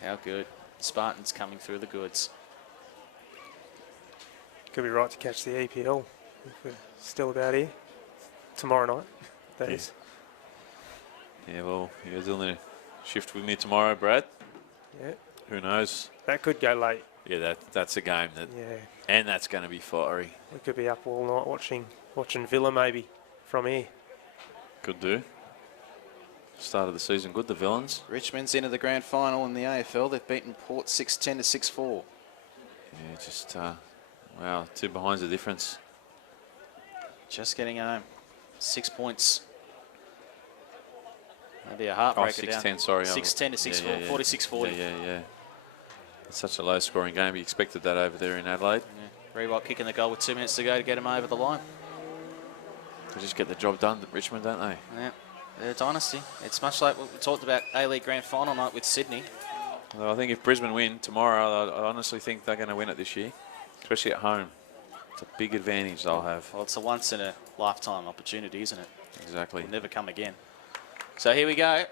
How good. Spartans coming through the goods. Could be right to catch the EPL if we're still about here. Tomorrow night, that is. Yeah, well, you're doing a shift with me tomorrow, Brad. Yeah, Who knows? that could go late. Yeah, that's a game that, Yeah, and that's going to be fiery. we could be up all night watching Villa maybe from here. Could do. Start of the season good, the Villains. Richmond's into the grand final in the AFL. They've beaten Port 6-10 to 6-4. Yeah, just, wow, 2 behinds the difference. Just getting home. 6 points. Maybe a heartbreaker down. 6-10, sorry. 6-10 to 6-4, Yeah, yeah, 46-40. Yeah. It's such a low-scoring game. You expected that over there in Adelaide. Yeah. Rewalt kicking the goal with 2 minutes to go to get him over the line. They just get the job done at Richmond, don't they? Yeah, they're a dynasty. It's much like what we talked about A-League grand final night with Sydney. Although I think if Brisbane win tomorrow, I honestly think they're going to win it this year, especially at home. It's a big advantage they'll have. Well, it's a once-in-a-lifetime opportunity, isn't it? Exactly. It'll never come again. So here we go.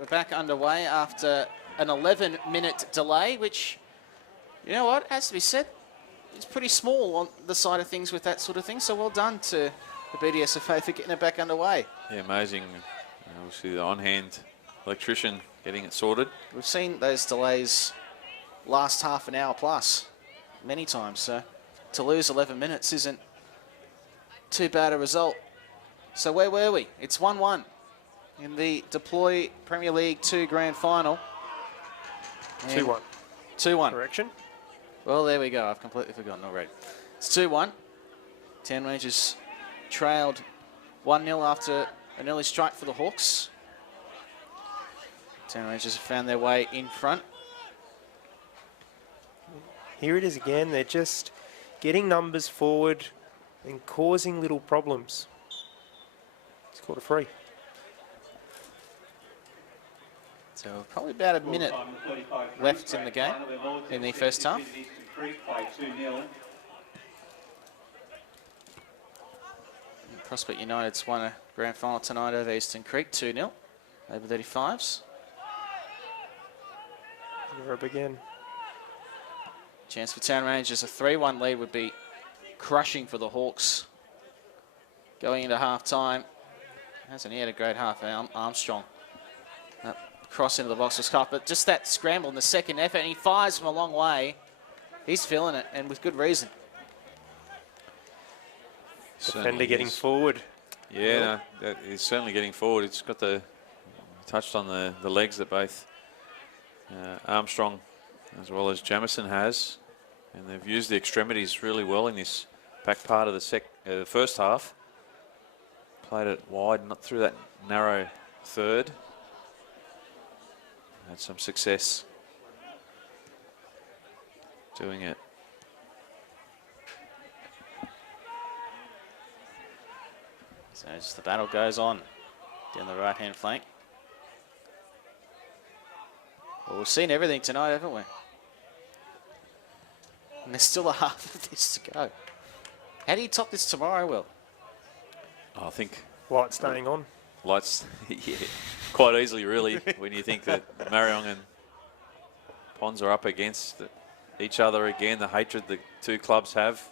We're back underway after an 11-minute delay, which, you know what, has to be said, it's pretty small on the side of things with that sort of thing. So well done to the BDSFA for getting it back underway. Yeah, amazing. Obviously, the on-hand electrician getting it sorted. We've seen those delays last half an hour plus many times, so to lose 11 minutes isn't too bad a result. So where were we? It's 1-1 in the Deploy Premier League 2 grand final. 2-1. 2-1. Correction. Well, there we go. I've completely forgotten already. It's 2-1. Town Rangers trailed 1-0 after an early strike for the Hawks. Town Rangers have found their way in front. Here it is again. They're just getting numbers forward and causing little problems. It's called a free. So probably about a minute left in the game, in the first half. Prospect United's won a grand final tonight over Eastern Creek, 2-0 over 35s. Europe again. Chance for Town Rangers, a 3-1 lead would be crushing for the Hawks. Going into half-time, hasn't he had a great half, Armstrong. That cross into the box was cut, but just that scramble in the second effort, and he fires from a long way. He's feeling it, and with good reason. Defender getting forward. Yeah, no, he's certainly getting forward. It's got touched on the legs that both Armstrong as well as Jamison has, and they've used the extremities really well in this back part of the first half. Played it wide, not through that narrow third. Had some success doing it. So just the battle goes on down the right-hand flank. Well, we've seen everything tonight, haven't we? And there's still a half of this to go. How do you top this tomorrow, Will? I think Light staying on. lights, yeah, quite easily, really, when you think that Marion and Ponds are up against each other again. The hatred the two clubs have.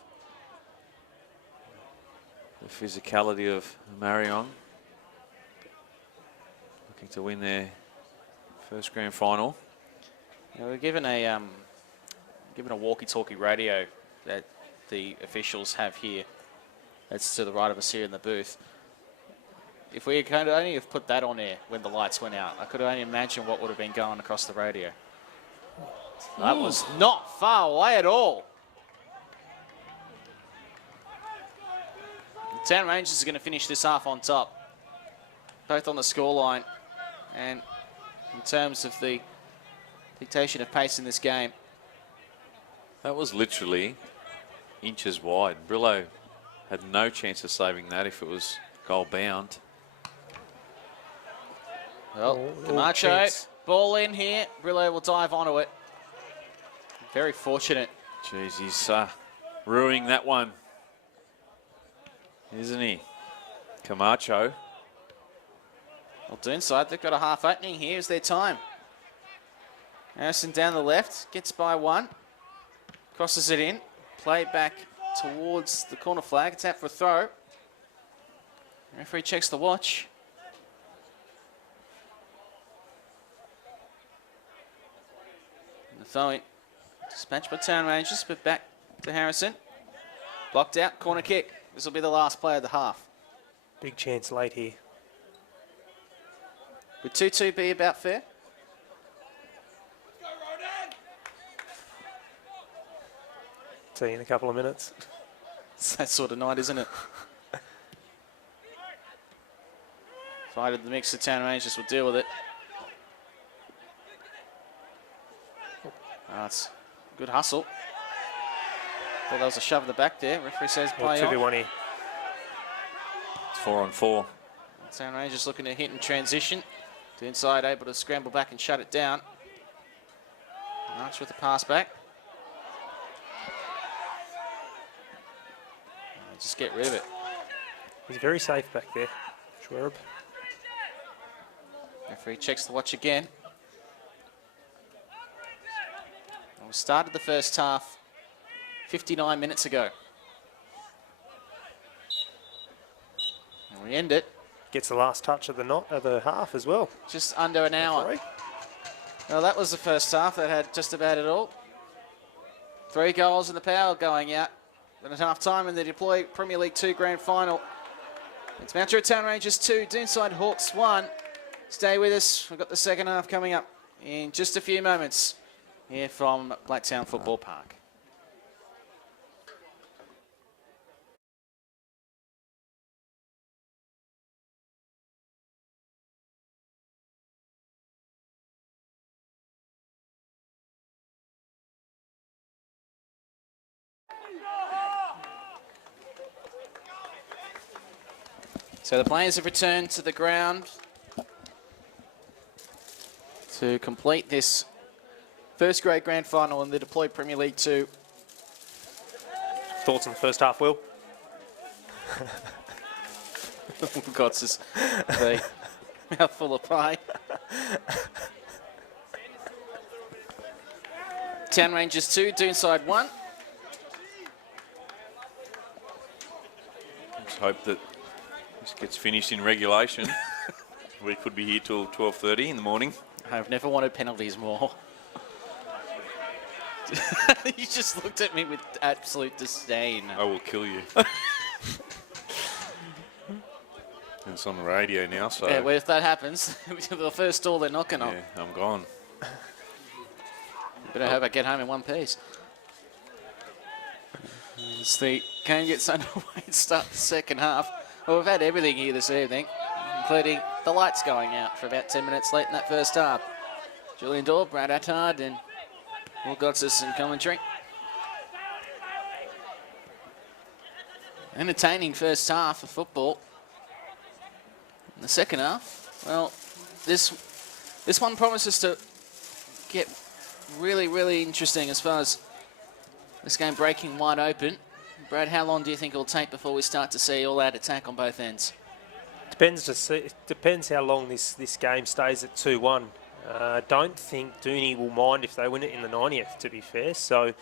The physicality of Marion looking to win their first grand final. Now, we're given a walkie-talkie radio that the officials have here. That's to the right of us here in the booth. If we could only have put that on air when the lights went out, I could only imagine what would have been going across the radio. That was not far away at all. The Town Rangers are going to finish this half on top, both on the scoreline and in terms of the dictation of pace in this game. That was literally inches wide. Brillo had no chance of saving that if it was goal bound. Well, Camacho, ball in here. Brillo will dive onto it. Very fortunate. Jeez, he's ruining that one, isn't he? Camacho. Well, Doonside, they've got a half opening. Here's their time. Harrison down the left, gets by one. Crosses it in. Play back towards the corner flag. It's out for a throw. The referee checks the watch. And the throw in. Dispatched by Town Rangers, but back to Harrison. Blocked out, corner kick. This will be the last play of the half. Big chance late here. Would 2-2 be about fair? See you in a couple of minutes. It's that sort of night, isn't it? Fight at the mix, the Town Rangers will deal with it. That's good hustle. Thought that was a shove in the back there. Referee says play on. 2v1 here. It's 4-on-4. Town Rangers looking to hit and transition. Doonside able to scramble back and shut it down. March with the pass back. Just get rid of it. He's very safe back there, Schwerb. Referee checks the watch again. We started the first half 59 minutes ago. And we end it Gets the last touch of the half as well. just under an hour. Referee. Well, that was the first half that had just about it all. 3 goals in the power going out. And at half time in the Deploy Premier League 2 Grand Final. It's Mount Druitt Town Rangers 2, Doonside Hawks 1. Stay with us. We've got the second half coming up in just a few moments here from Blacktown Football Park. So the players have returned to the ground to complete this first grade grand final in the Deploy Premier League 2. Thoughts on the first half, Will? Got us the mouthful of pie. Town Rangers 2, Doonside 1. Let's hope that this gets finished in regulation. We could be here till 12:30 in the morning. I've never wanted penalties more. You just looked at me with absolute disdain. I will kill you. It's on the radio now, so Yeah, well, if that happens, the first door they're knocking on. yeah, I'm gone. Better hope I get home in one piece. As the game gets underway and start the second half. Well, we've had everything here this evening, including the lights going out for about 10 minutes late in that first half. Julian Dorr, Brad Attard, and Will Gotsis in commentary. Entertaining first half of football. In the second half, well, this one promises to get really, really interesting as far as this game breaking wide open. Brad, how long do you think it'll take before we start to see all-out attack on both ends? Depends how long this game stays at 2-1. Don't think Dooney will mind if they win it in the 90th, to be fair. So I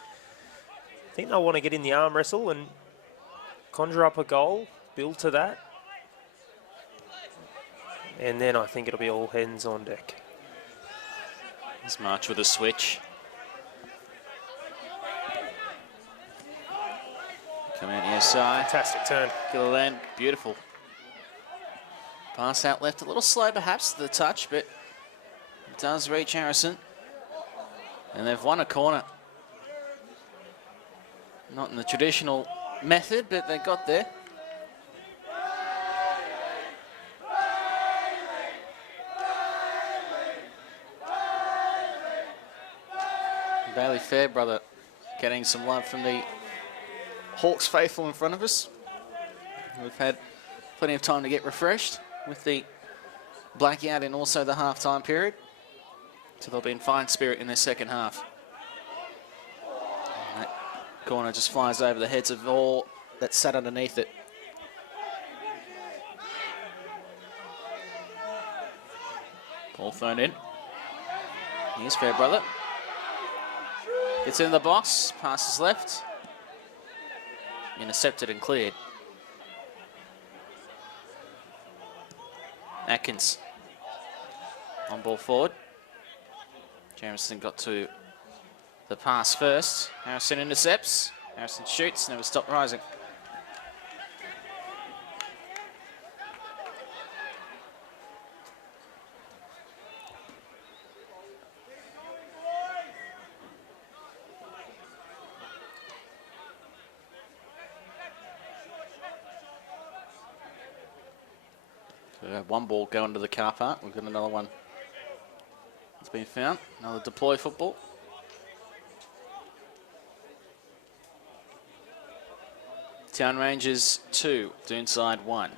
think they'll want to get in the arm wrestle and conjure up a goal, build to that. And then I think it'll be all hands on deck. Let's march with a switch. Come out near side. Fantastic turn. Gilliland, beautiful. Pass out left, a little slow perhaps to the touch, but it does reach Harrison. And they've won a corner. Not in the traditional method, but they got there. Bailey Fairbrother getting some love from the Hawks faithful in front of us. We've had plenty of time to get refreshed with the blackout and also the half-time period. So they'll be in fine spirit in their second half. And that corner just flies over the heads of all that sat underneath it. Ball thrown in. Here's Fairbrother. Gets in the box, passes left. Intercepted and cleared. Atkins on ball forward. Jamison got to the pass first. Harrison intercepts. Harrison shoots, never stopped rising. So we have one ball going to the car park. We've got another one that's been found. Another deploy football. Town Rangers 2, Doonside 1.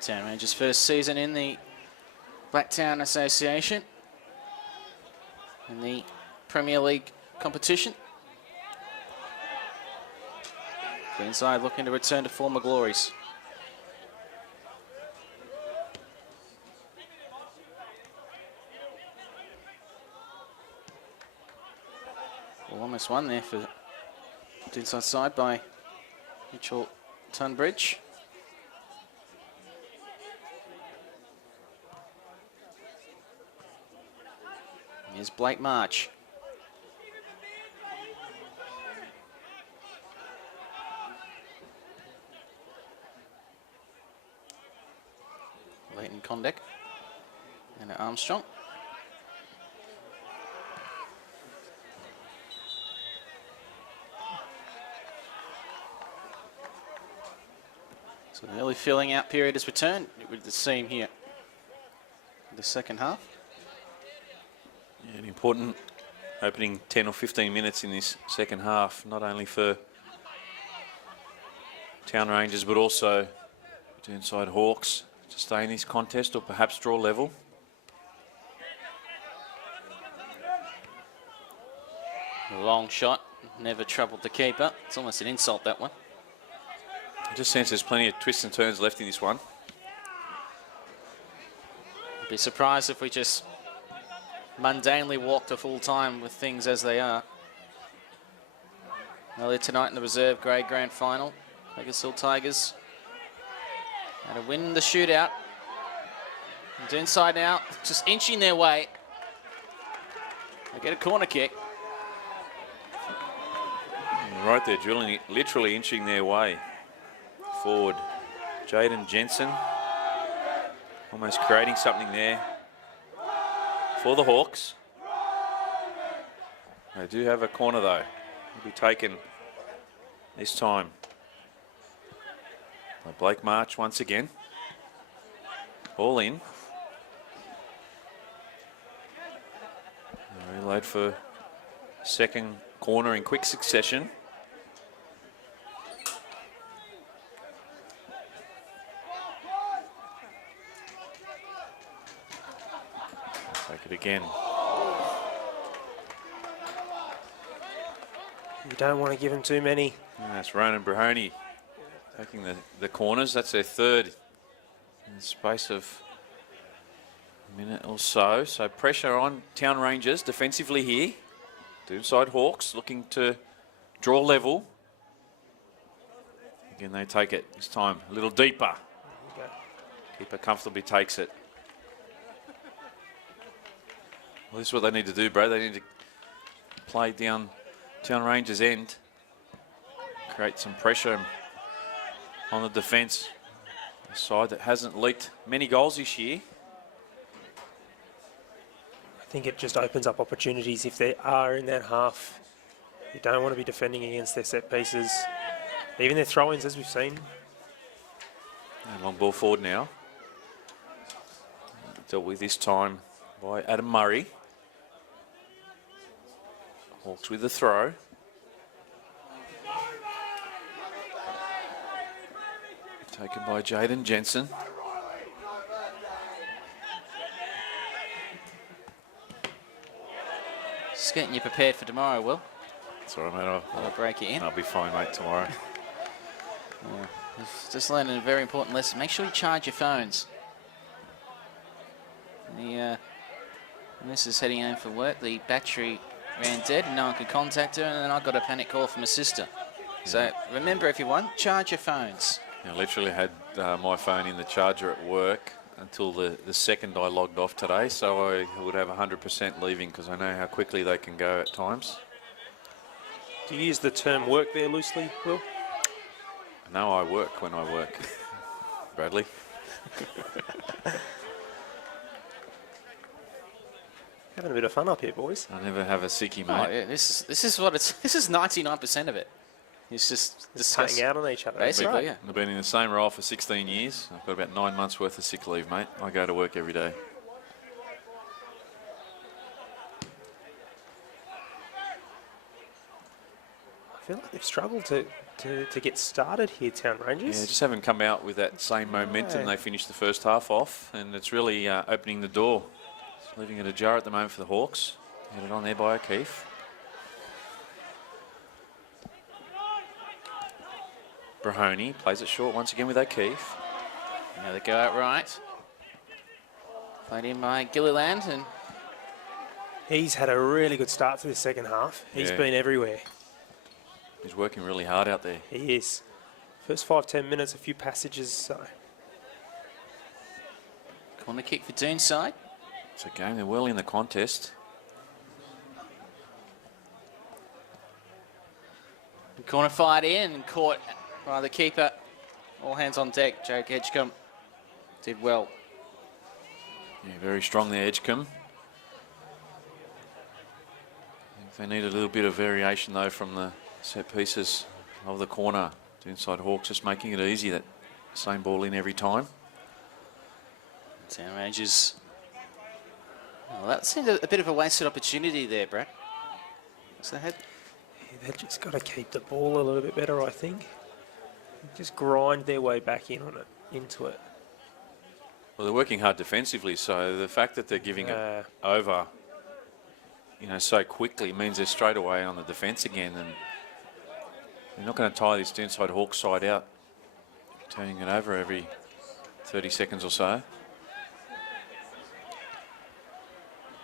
Town Rangers' first season in the Blacktown Association in the Premier League competition. Doonside looking to return to former glories. Well, almost won there for Doonside side by Mitchell Tunbridge. Here's Blake March. Leighton Condek and Armstrong. So the early filling out period has returned with the seam here in the second half. Yeah, an important opening 10 or 15 minutes in this second half, not only for Town Rangers but also Doonside Hawks to stay in this contest or perhaps draw level. Long shot, never troubled the keeper. It's almost an insult, that one. I just sense there's plenty of twists and turns left in this one. I'd be surprised if we just mundanely walk to full time with things as they are. Earlier tonight in the reserve grade grand final, Pegasus Tigers had a win the shootout. And Doonside now just inching their way. They get a corner kick. Right there, drilling, literally inching their way forward. Jaden Jensen almost creating something there for the Hawks. They do have a corner though. Will be taken this time by Blake March once again. Ball in. Reload for second corner in quick succession. Take it again. You don't want to give him too many. And that's Ronan Brahoni taking the corners. That's their third in the space of a minute or so. So pressure on Town Rangers defensively here. Doonside Hawks looking to draw level. Again, they take it this time a little deeper. Keeper comfortably takes it. Well, this is what they need to do, Brad. They need to play down Town Rangers' end, create some pressure on the defence. A side that hasn't leaked many goals this year. I think it just opens up opportunities if they are in that half. You don't want to be defending against their set pieces, even their throw-ins, as we've seen. And long ball forward now. Dealt with this time by Adam Murray. Hawks with the throw. Taken by Jaden Jensen. Just getting you prepared for tomorrow, Will. Sorry, mate. I'll break you in. I'll be fine, mate, tomorrow. Just learning a very important lesson. Make sure you charge your phones. The missus heading home for work. The battery ran dead and no one could contact her, and then I got a panic call from her sister. So remember, everyone, charge your phones. I literally had my phone in the charger at work until the second I logged off today, so I would have 100% leaving because I know how quickly they can go at times. Do you use the term work there loosely, Will? No, I work when I work, Bradley. Having a bit of fun up here, boys. I never have a sickie, mate. Oh, yeah, this is what it's. This is 99% of it. It's just discuss. Hang out on each other. Basically, yeah. I've been in the same role for 16 years. I've got about 9 months worth of sick leave, mate. I go to work every day. I feel like they've struggled to get started here, Town Rangers. Yeah, just haven't come out with that same momentum they finished the first half off, and it's really opening the door. It's leaving it ajar at the moment for the Hawks. Headed on there by O'Keefe. Brahoni plays it short once again with O'Keefe. Now they go out right. Played in by Gilliland, and He's had a really good start to the second half. He's Yeah. been everywhere. He's working really hard out there. He is. First 5-10 minutes, a few passages. So corner kick for Doonside. It's a game, they're well in the contest. Corner fired in and caught by the keeper. All hands on deck. Jake Edgecombe did well. Yeah, very strong there, Edgecombe. I think they need a little bit of variation though from the set pieces of the corner. Doonside Hawks just making it easy, that same ball in every time. Town Rangers. Well, that seemed a bit of a wasted opportunity there, Brett. So they had. they've just got to keep the ball a little bit better, I think. Just grind their way back into it. Well, they're working hard defensively, so the fact that they're giving it over you know, so quickly means they're straight away on the defence again, and you're not going to tire this Doonside Hawks side out, turning it over every 30 seconds or so.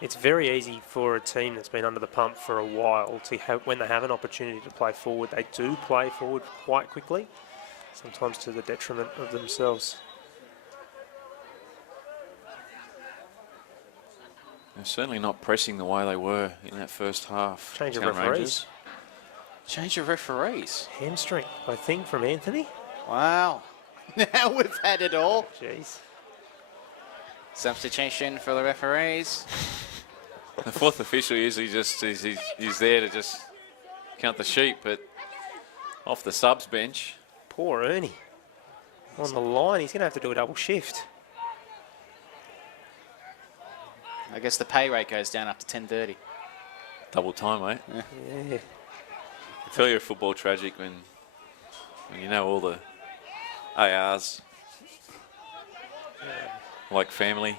It's very easy for a team that's been under the pump for a while to have, when they have an opportunity to play forward, they do play forward quite quickly, sometimes to the detriment of themselves. They're certainly not pressing the way they were in that first half. Change of Town referees. Rangers. Change of referees. Hamstring, I think, from Anthony. Wow. Now we've had it all. Jeez. Substitution for the referees. The fourth official usually just he's there to just count the sheep, but off the subs bench. Poor Ernie. On the line, he's going to have to do a double shift. I guess the pay rate goes down up to 10:30. Double time, mate. Yeah. I tell you, football tragic when you know all the ARs like family.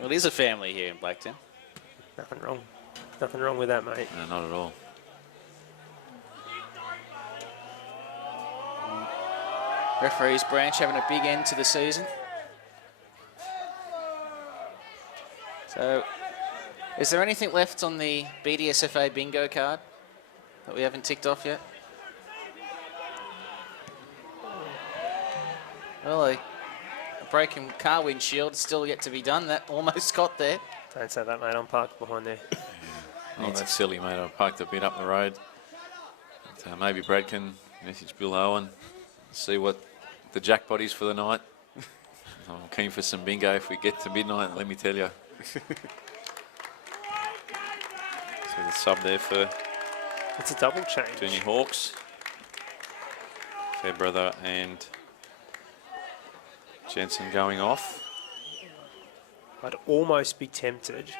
Well, it is a family here in Blacktown. Nothing wrong. Nothing wrong with that, mate. No, not at all. Referees branch having a big end to the season. So, is there anything left on the BDSFA bingo card that we haven't ticked off yet? Well, a broken car windshield still yet to be done. That almost got there. Don't say that, mate. I'm parked behind there. Oh, that's silly, mate. I parked a bit up the road. But, maybe Brad can message Bill Owen, see what the jackpot is for the night. I'm keen for some bingo if we get to midnight, let me tell you. So the sub there for It's a double change. Junior Hawks. Fairbrother and Jensen going off. I'd almost be tempted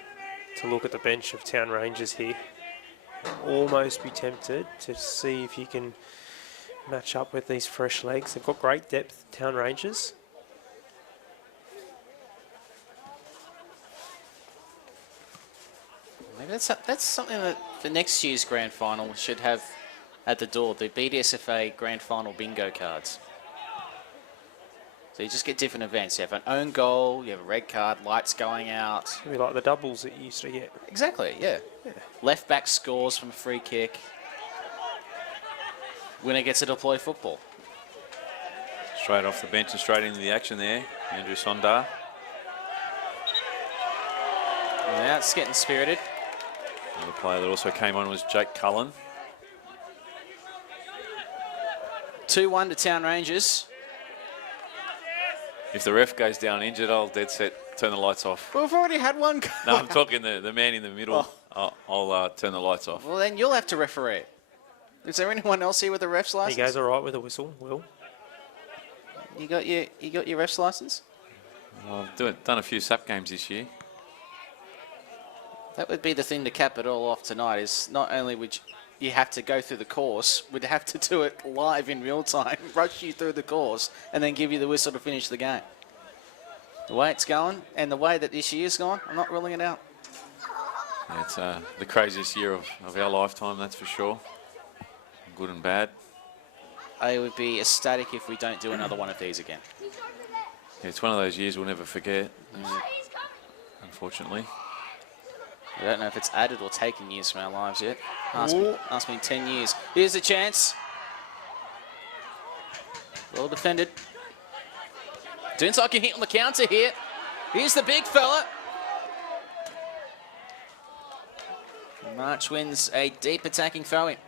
to look at the bench of Town Rangers here. Almost be tempted to see if you can match up with these fresh legs. They've got great depth, Town Rangers. Maybe that's something that the next year's grand final should have at the door, the BDSFA grand final bingo cards. So you just get different events. You have an own goal, you have a red card, lights going out. Maybe like the doubles that you used to get. Exactly, yeah. Left back scores from a free kick. Winner gets to deploy football. Straight off the bench and straight into the action there, Andrew Sondar. Now it's getting spirited. Another player that also came on was Jake Cullen. 2-1 to Town Rangers. If the ref goes down injured, I'll dead set turn the lights off. Well, we've already had one. No, I'm talking the man in the middle. I'll turn the lights off. Well, then you'll have to referee it. Is there anyone else here with a ref's license? He goes all right with a whistle, Will. You got your ref's license? I've done a few SAP games this year. That would be the thing to cap it all off tonight, is not only would you have to go through the course, we'd have to do it live in real time, rush you through the course, and then give you the whistle to finish the game. The way it's going, and the way that this year's gone, I'm not ruling it out. Yeah, it's the craziest year of our lifetime, that's for sure. Good and bad. I would be ecstatic if we don't do another one of these again. Yeah, it's one of those years we'll never forget, unfortunately. I don't know if it's added or taken years from our lives yet. Ask me in 10 years. Here's the chance. Well defended. Doonside can hit on the counter here. Here's the big fella. March wins a deep attacking throw-in.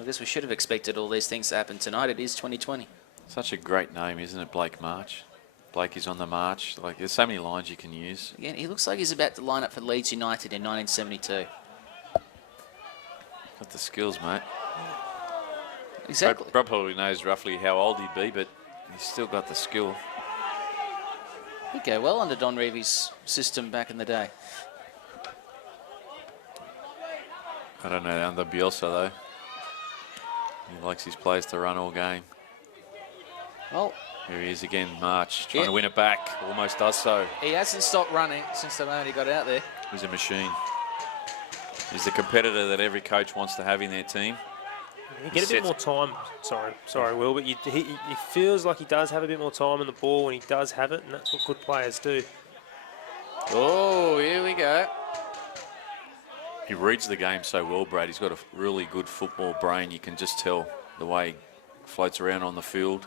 I guess we should have expected all these things to happen tonight. It is 2020. Such a great name, isn't it, Blake March? Blake is on the march. Like, there's so many lines you can use. Again, he looks like he's about to line up for Leeds United in 1972. Got the skills, mate. Exactly. Brad probably knows roughly how old he'd be, but he's still got the skill. He'd go well under Don Reevy's system back in the day. I don't know under Bielsa, though. He likes his players to run all game. Well, Here he is again, March, trying to win it back. Almost does so. he hasn't stopped running since the moment he got out there. He's a machine. He's the competitor that every coach wants to have in their team. You get a bit more time. Sorry, Will, but he feels like he does have a bit more time on the ball when he does have it, and that's what good players do. Oh, here we go. He reads the game so well, Brad. He's got a really good football brain. You can just tell the way he floats around on the field.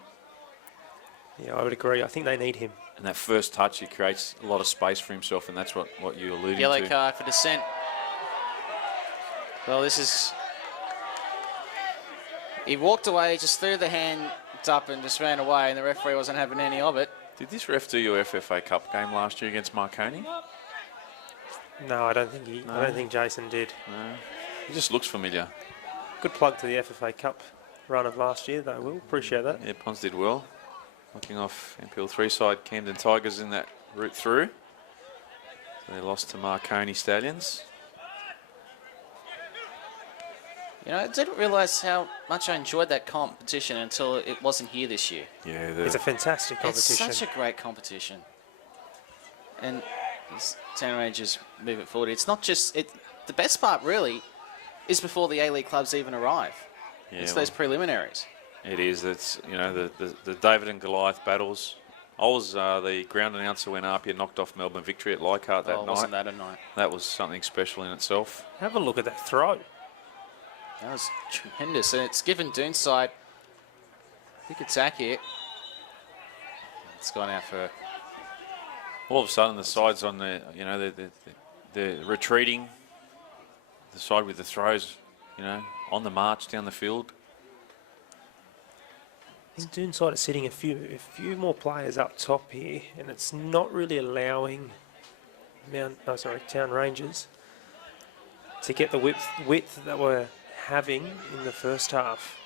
Yeah, I would agree. I think they need him. And that first touch, he creates a lot of space for himself, and that's what you're alluding Yellow to. card for dissent. Well, this is... He walked away, just threw the hand up and just ran away, and the referee wasn't having any of it. Did this ref do your FFA Cup game last year against Marconi? No, I don't think Jason did. No. He just looks familiar. Good plug to the FFA Cup run of last year, though, Will. Appreciate that. Yeah, Pons did well. Knocking off NPL 3 side Camden Tigers in that route through. So they lost to Marconi Stallions. You know, I didn't realise how much I enjoyed that competition until it wasn't here this year. Yeah, It's a fantastic competition. It's such a great competition. And as Town Rangers move it forward, it's not just... The best part, really, is before the A-League clubs even arrive. yeah, It's well, those preliminaries. it is. It's, you know, the David and Goliath battles. I was the ground announcer when Apia knocked off Melbourne Victory at Leichhardt that night. Wasn't that a night? That was something special in itself. Have a look at that throw. That was tremendous. And it's given Doonside a big attack here. It's gone out for... All of a sudden, the sides on the, you know, they're retreating. The side with the throws, you know, on the march down the field. I think Doonside are sitting a few more players up top here, and it's not really allowing Town Rangers to get the width that we're having in the first half.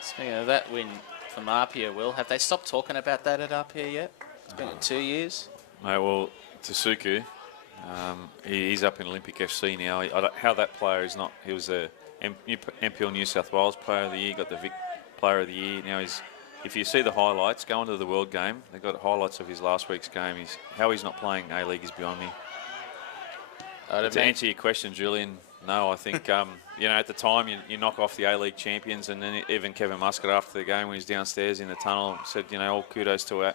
Speaking of that win from Apia, Will, have they stopped talking about that at Apia yet? It's been 2 years. Mate, well, Tasuku, he's up in Olympic FC now. How that player is not, he was a NPL New South Wales Player of the Year, got the Vic Player of the Year. Now if you see the highlights, go into the World Game. They've got highlights of his last week's game. How he's not playing A-League is beyond me. To answer your question, Julian, no, I think, you know, at the time you knock off the A-League champions, and then even Kevin Muscat after the game when he's downstairs in the tunnel said, you know, all kudos to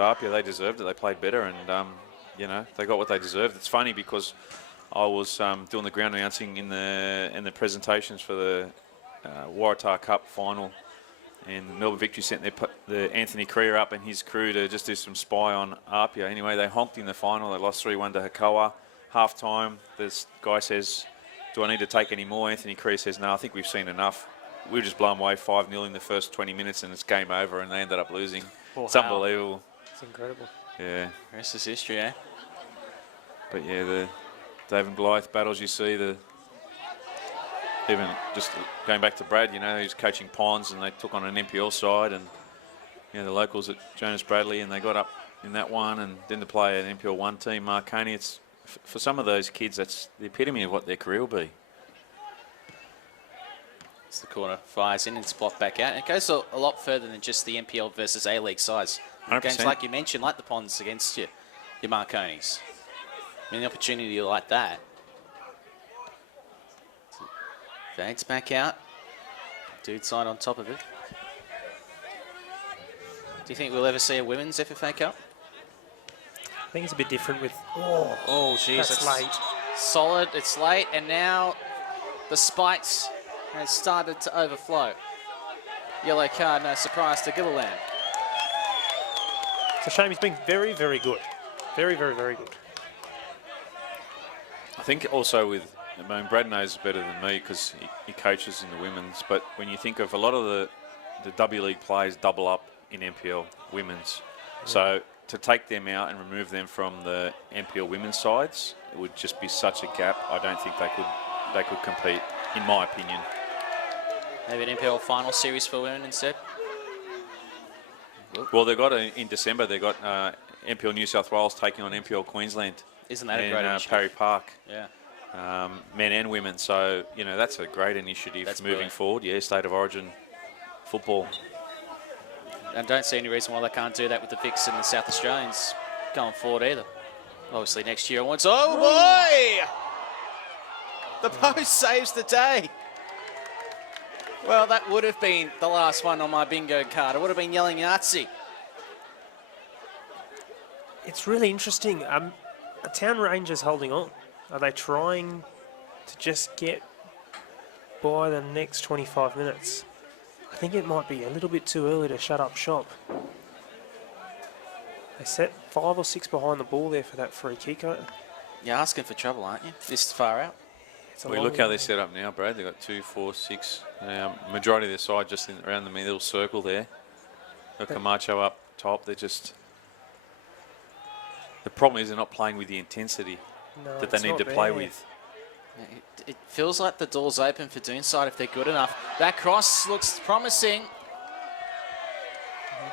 Apia. They deserved it. They played better, and, you know, they got what they deserved. It's funny because I was doing the ground announcing in the presentations for the Waratah Cup final, and Melbourne Victory sent the Anthony Creer up and his crew to just do some spy on Apia. Anyway, they honked in the final. They lost 3-1 to Hakoa. Half time, this guy says, do I need to take any more? Anthony Creer says, no, I think we've seen enough. We were just blown away 5-0 in the first 20 minutes and it's game over, and they ended up losing. Wow. It's unbelievable. It's incredible. Yeah. Rest is history, eh? But yeah, the David and Goliath battles you see, even just going back to Brad, you know, he's coaching Pons and they took on an NPL side, and you know, the locals at Jonas Bradley, and they got up in that one, and then to play an NPL 1 team, Marconi. It's for some of those kids, that's the epitome of what their career will be. It's the corner, fires in and spot back out. And it goes a lot further than just the NPL versus A-League sides. 100%. Games like you mentioned, like the Ponds against your Marconis. I mean, the opportunity like that. Fades back out. Doonside on top of it. Do you think we'll ever see a women's FFA Cup? I think it's a bit different with... Oh, jeez. That's late. Solid, it's late, and now the spikes has started to overflow. Yellow card, no surprise to Gilliland. It's a shame. He's been very, very good. Very, very, very good. I think also with, I mean, Brad knows better than me because he coaches in the women's, but when you think of a lot of the W League players double up in NPL women's. So to take them out and remove them from the NPL women's sides, it would just be such a gap. I don't think they could compete, in my opinion. Maybe an NPL final series for women instead? Well, they've got in December, they've got NPL New South Wales taking on NPL Queensland. Isn't that a in great initiative? Parry Park. Yeah. Men and women. So, you know, that's a great initiative That's moving brilliant. forward. Yeah, State of Origin football. I don't see any reason why they can't do that with the Vicks and the South Australians going forward either. Obviously next year once. Oh boy! The post saves the day. Well, that would have been the last one on my bingo card. It would have been yelling Yahtzee. It's really interesting. Are Town Rangers holding on? Are they trying to just get by the next 25 minutes? I think it might be a little bit too early to shut up shop. They set 5 or 6 behind the ball there for that free kick. You're asking for trouble, aren't you? This far out. Well, look how they're set up now, Brad. They've got 2, 4, 6. Majority of their side just around the middle circle there. Got Camacho up top. They're just... The problem is they're not playing with the intensity that they need to play with. It feels like the door's open for Doonside if they're good enough. That cross looks promising.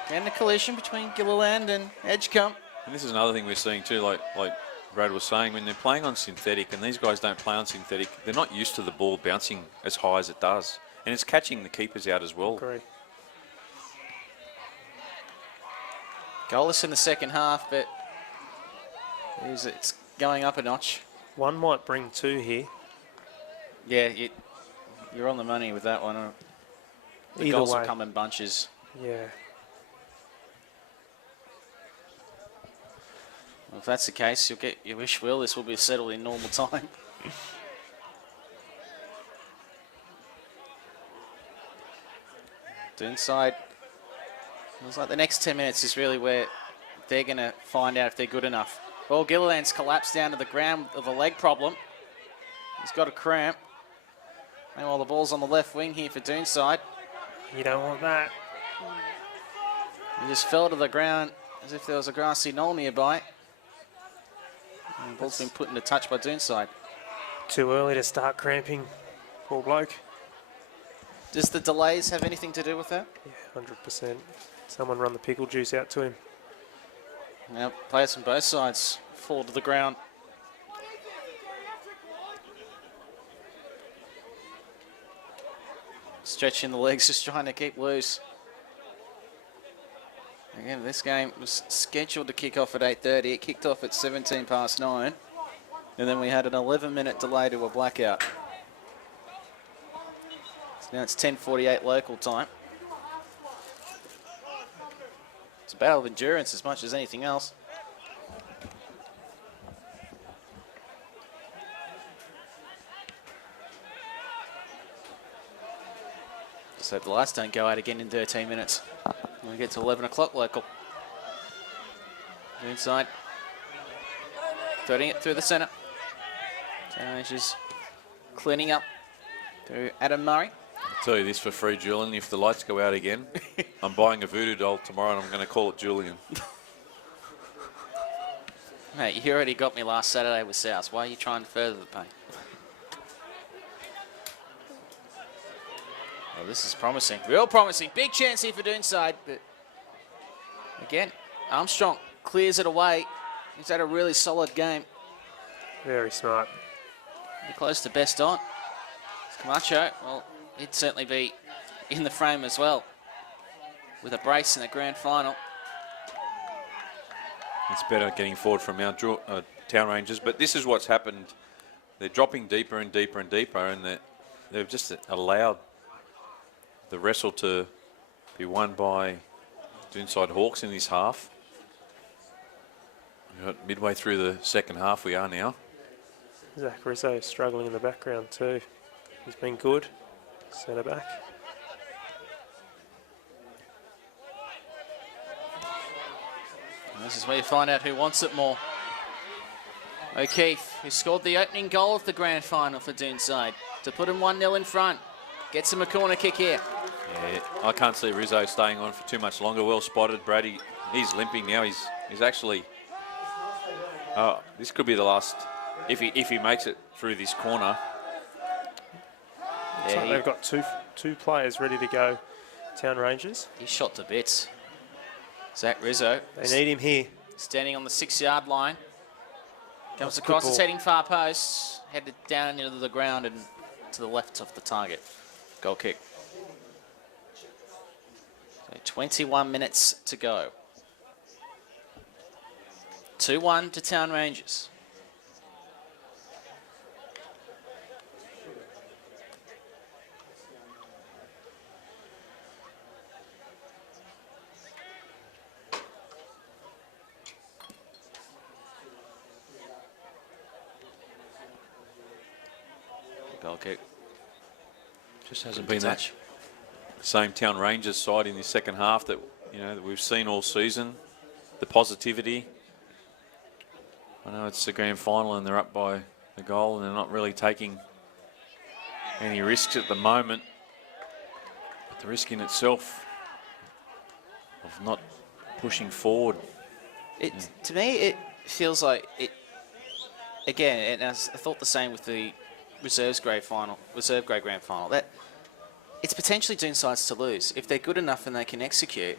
And the collision between Gilliland and Edgecombe. And this is another thing we're seeing too, like Brad was saying, when they're playing on synthetic, and these guys don't play on synthetic, they're not used to the ball bouncing as high as it does. And it's catching the keepers out as well. Agree. Goalless in the second half, but it's going up a notch. One might bring 2 here. Yeah, you're on the money with that one. The Either goals way. will come in bunches. Yeah. Well, if that's the case, you'll get your wish will. This will be settled in normal time. Doonside. Looks like the next 10 minutes is really where they're going to find out if they're good enough. Well, Gilliland's collapsed down to the ground with a leg problem. He's got a cramp. Meanwhile, the ball's on the left wing here for Doonside. You don't want that. He just fell to the ground as if there was a grassy knoll nearby. And the ball's been put into touch by Doonside. Too early to start cramping. Poor bloke. Does the delays have anything to do with that? Yeah, 100%. Someone run the pickle juice out to him. Now, players from both sides fall to the ground. Stretching the legs, just trying to keep loose. Again, this game was scheduled to kick off at 8:30. It kicked off at 17 past 9. And then we had an 11-minute delay to a blackout. So now it's 10:48 local time. It's a battle of endurance as much as anything else. Just hope the lights don't go out again in 13 minutes. When we get to 11 o'clock local. Inside. Threading it through the centre. Challenges cleaning up through Adam Murray. I'll tell you this for free, Julian. If the lights go out again, I'm buying a voodoo doll tomorrow and I'm going to call it Julian. Mate, you already got me last Saturday with South. Why are you trying to further the pain? Well, this is promising. Real promising. Big chance here for Doonside. But again, Armstrong clears it away. He's had a really solid game. Very smart. Pretty close to best on. Camacho, well, he'd certainly be in the frame as well with a brace in the grand final. It's better getting forward from our Town Rangers, but this is what's happened. They're dropping deeper and deeper and deeper, and they've just allowed the wrestle to be won by Doonside Hawks in this half. We're midway through the second half we are now. Zach Rizzo struggling in the background too. He's been good. Centre back. And this is where you find out who wants it more. O'Keefe, who scored the opening goal of the grand final for Doonside, to put him 1-0 in front. Gets him a corner kick here. Yeah, I can't see Rizzo staying on for too much longer. Well spotted, Brady. He's limping now. He's actually. Oh, this could be the last. If he makes it through this corner. So they've got two players ready to go. Town Rangers. He's shot to bits. Zach Rizzo. They need him here. Standing on the 6-yard line. Comes That's a across, good it's ball. heading far post. Headed down into the ground and to the left of the target. Goal kick. So 21 minutes to go. 2-1 to Town Rangers. Goal kick. Just hasn't been that same Town Rangers side in the second half that that we've seen all season. The positivity. I know it's the grand final and they're up by the goal and they're not really taking any risks at the moment. But the risk in itself of not pushing forward. To me, it feels like it. Again, and I thought the same with the reserve grade grand final. That it's potentially Doonside's to lose if they're good enough and they can execute.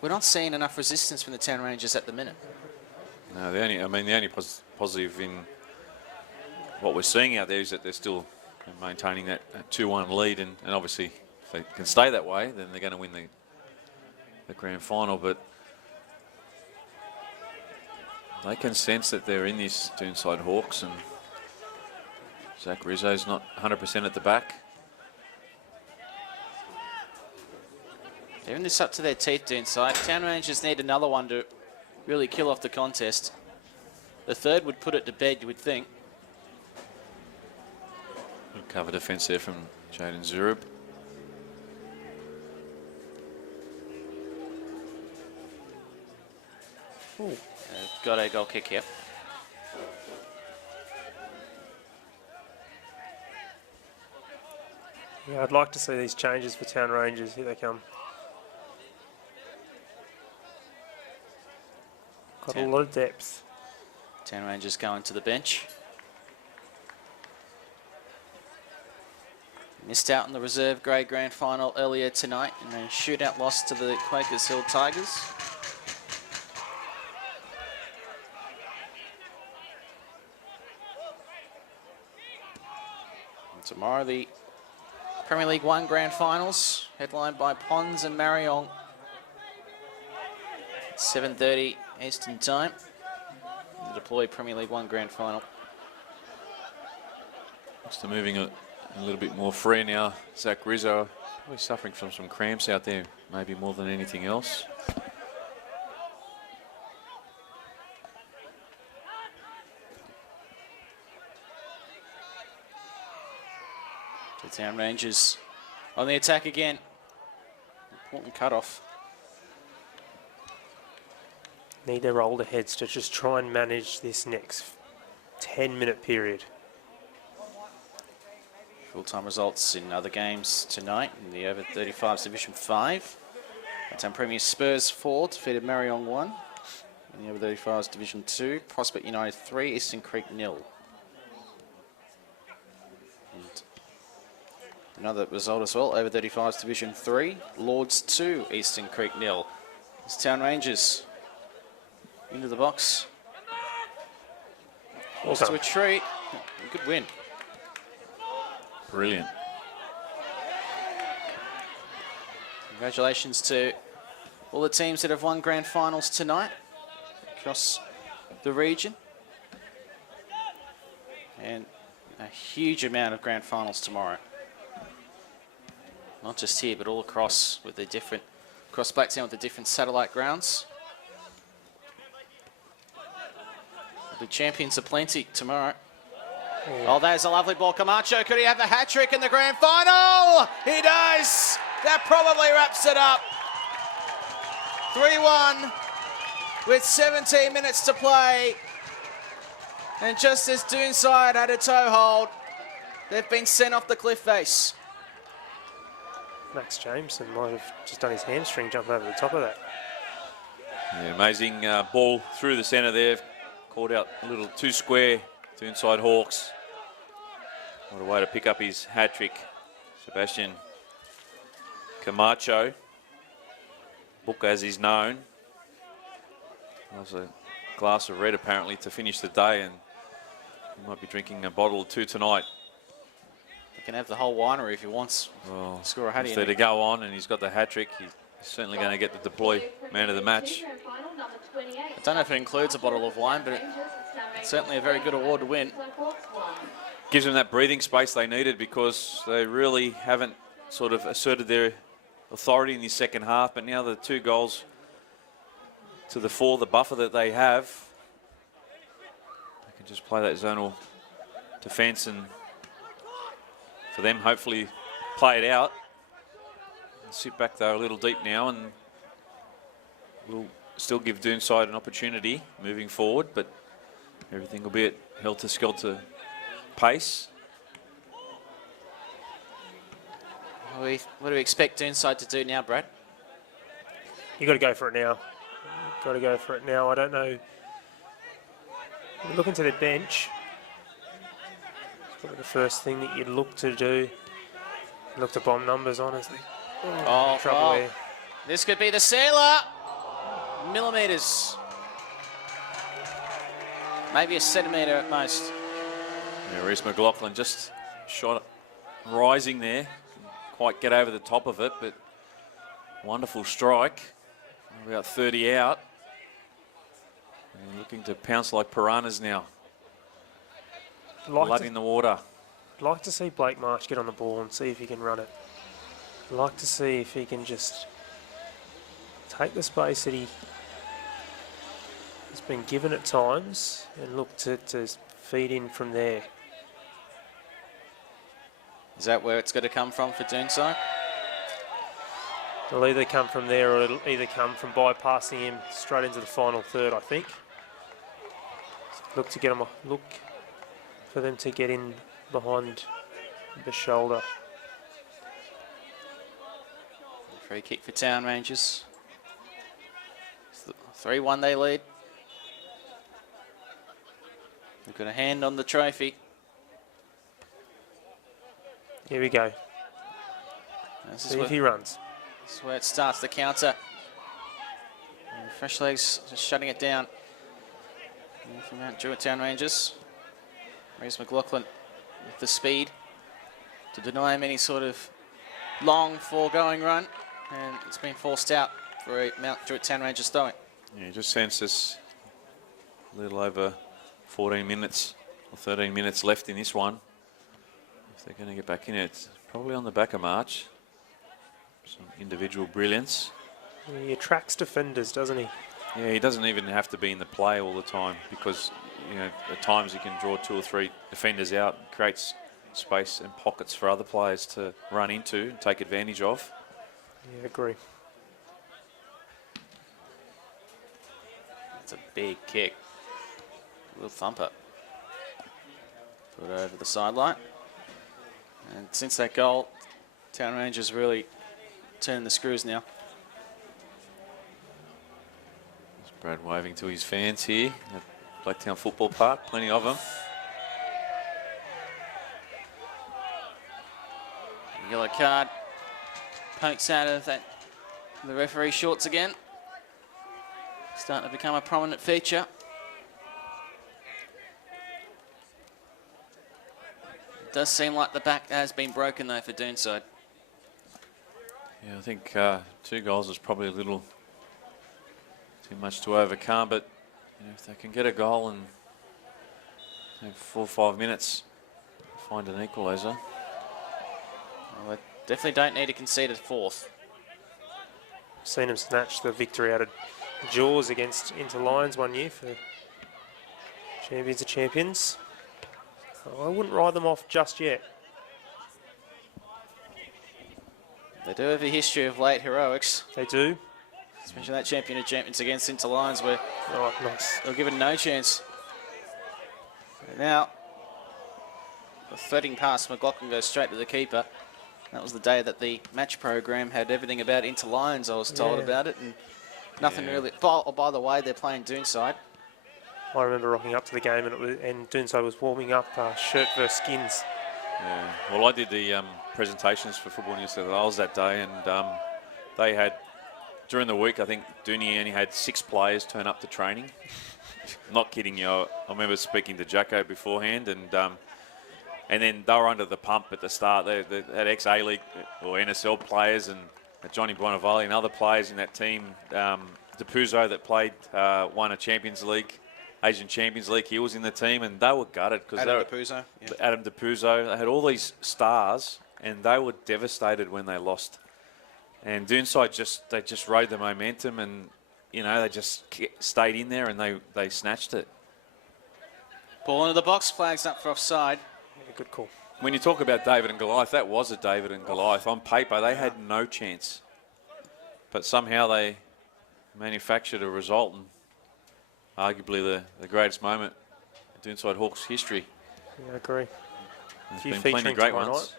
We're not seeing enough resistance from the Town Rangers at the minute. No, the only positive in what we're seeing out there is that they're still maintaining that 2-1 lead, and obviously if they can stay that way, then they're going to win the grand final. But they can sense that they're in this Doonside Hawks, and Zach Rizzo's not 100% at the back. They're in this up to their teeth, Doonside. Town Rangers need another one to really kill off the contest. The third would put it to bed, you would think. Good cover defence there from Jaden Zurub. Got a goal kick here. Yeah, I'd like to see these changes for Town Rangers. Here they come. Got a lot of depth. Town Rangers going to the bench. Missed out in the reserve grade grand final earlier tonight in a shootout loss to the Quakers Hill Tigers. And tomorrow the Premier League One grand finals, headlined by Pons and Marion. 7:30 Eastern Time. The deployed Premier League One grand final. Just moving a little bit more free now. Zach Rizzo probably suffering from some cramps out there, maybe more than anything else. The Town Rangers on the attack again. Important cut-off. Need their older heads to just try and manage this next 10-minute period. Full-time results in other games tonight in the over 35s Division 5. Town Premier Spurs 4 defeated Marion 1. In the over 35s Division 2, Prospect United 3, Eastern Creek 0. And another result as well, over 35s Division 3, Lords 2, Eastern Creek 0. It's Town Rangers into the box. Forced to retreat. Good win. Brilliant. Congratulations to all the teams that have won grand finals tonight across the region. And a huge amount of grand finals tomorrow. Not just here, but all across with the different, across Blacktown with the different satellite grounds. The champions aplenty tomorrow. Oh, there's a lovely ball. Camacho, could he have the hat-trick in the grand final? He does. That probably wraps it up. 3-1 with 17 minutes to play. And just as Doonside had a toe hold, they've been sent off the cliff face. Max Jameson might have just done his hamstring jump over the top of that. Yeah, amazing ball through the centre there. Caught out a little too square to inside Hawks. What a way to pick up his hat-trick. Sebastian Camacho. Book as he's known. There's a glass of red apparently to finish the day, and he might be drinking a bottle or two tonight. He can have the whole winery if he wants. Well, score a hattie. instead to go on, and he's got the hat-trick. certainly going to get the deploy man of the match. I don't know if it includes a bottle of wine, but it's certainly a very good award to win. Gives them that breathing space they needed because they really haven't sort of asserted their authority in the second half. But now the 2 goals to the 4, the buffer that they have, they can just play that zonal defence and for them hopefully play it out. Sit back though a little deep now and we'll still give Doonside an opportunity moving forward, but everything will be at helter-skelter pace. What do we expect Doonside to do now, Brad? You got to go for it now. Got to go for it now. I don't know. Looking to the bench, it's probably the first thing that you'd look to do. Look to bomb numbers, honestly. Trouble there. This could be the sailor. Millimetres. Maybe a centimetre at most. Yeah, Reece McLaughlin just shot rising there. Couldn't quite get over the top of it, but wonderful strike. About 30 out. And looking to pounce like piranhas now. Blood in the water. Like to see Blake Marsh get on the ball and see if he can run it. Like to see if he can just take the space that he has been given at times and look to feed in from there. Is that where it's going to come from for Doonside? It'll either come from there or it'll either come from bypassing him straight into the final third, I think. Look to get him, look for them to get in behind the shoulder. Free kick for Town Rangers. 3-1 they lead. They've got a hand on the trophy. Here we go. See if he runs. This is where it starts, the counter. And Fresh Legs just shutting it down. And from Mount Druitt Town Rangers. Reece McLaughlin with the speed to deny him any sort of long foregoing run. And it's been forced out for a Mount Druitt Town Rangers throwing. Yeah, you just sense this a little over 14 minutes or 13 minutes left in this one. If they're going to get back in it, it's probably on the back of March. Some individual brilliance. He attracts defenders, doesn't he? Yeah, he doesn't even have to be in the play all the time because, you know, at times he can draw 2 or 3 defenders out, and creates space and pockets for other players to run into and take advantage of. Yeah, I agree. That's a big kick. A little thumper. Put over the sideline. And since that goal, Town Rangers really turning the screws now. There's Brad waving to his fans here at Blacktown Football Park, plenty of them. Yellow card pokes out of that the referee shorts again. Starting to become a prominent feature. It does seem like the back has been broken though for Doonside. Yeah, I think 2 goals is probably a little too much to overcome, but you know, if they can get a goal in 4 or 5 minutes, find an equaliser. Well, they definitely don't need to concede a 4th. Seen him snatch the victory out of Jaws against Inter Lions one year for Champions of Champions. I wouldn't write them off just yet. They do have a history of late heroics. They do. Especially that Champion of Champions against Inter Lions where Oh, nice. they'll give it no chance. But now, the threading pass, McLaughlin goes straight to the keeper. That was the day that the match program had everything about Inter Lions, I was told about it, and nothing really. Oh, by the way, they're playing Doonside. I remember rocking up to the game and Doonside was warming up shirt versus skins. Yeah. Well, I did the presentations for Football New South Wales that day, and they had, during the week, I think Dooney only had 6 players turn up to training. Not kidding you. I remember speaking to Jacko beforehand, and then they were under the pump at the start. They had ex-A-League or NSL players, and Johnny Buonavalli and other players in that team. DePuzzo that played, won a Champions League, Asian Champions League. He was in the team, and they were gutted because Adam DePuzzo. Yeah. Adam DePuzzo. They had all these stars, and they were devastated when they lost. And Doonside just rode the momentum, and they just stayed in there, and they snatched it. Ball into the box, flags up for offside. Yeah, good call. When you talk about David and Goliath, that was a David and Goliath. On paper, they had no chance. But somehow they manufactured a result, and arguably the greatest moment in Doonside Hawks history. Yeah, I agree. There's been plenty of great ones. Night.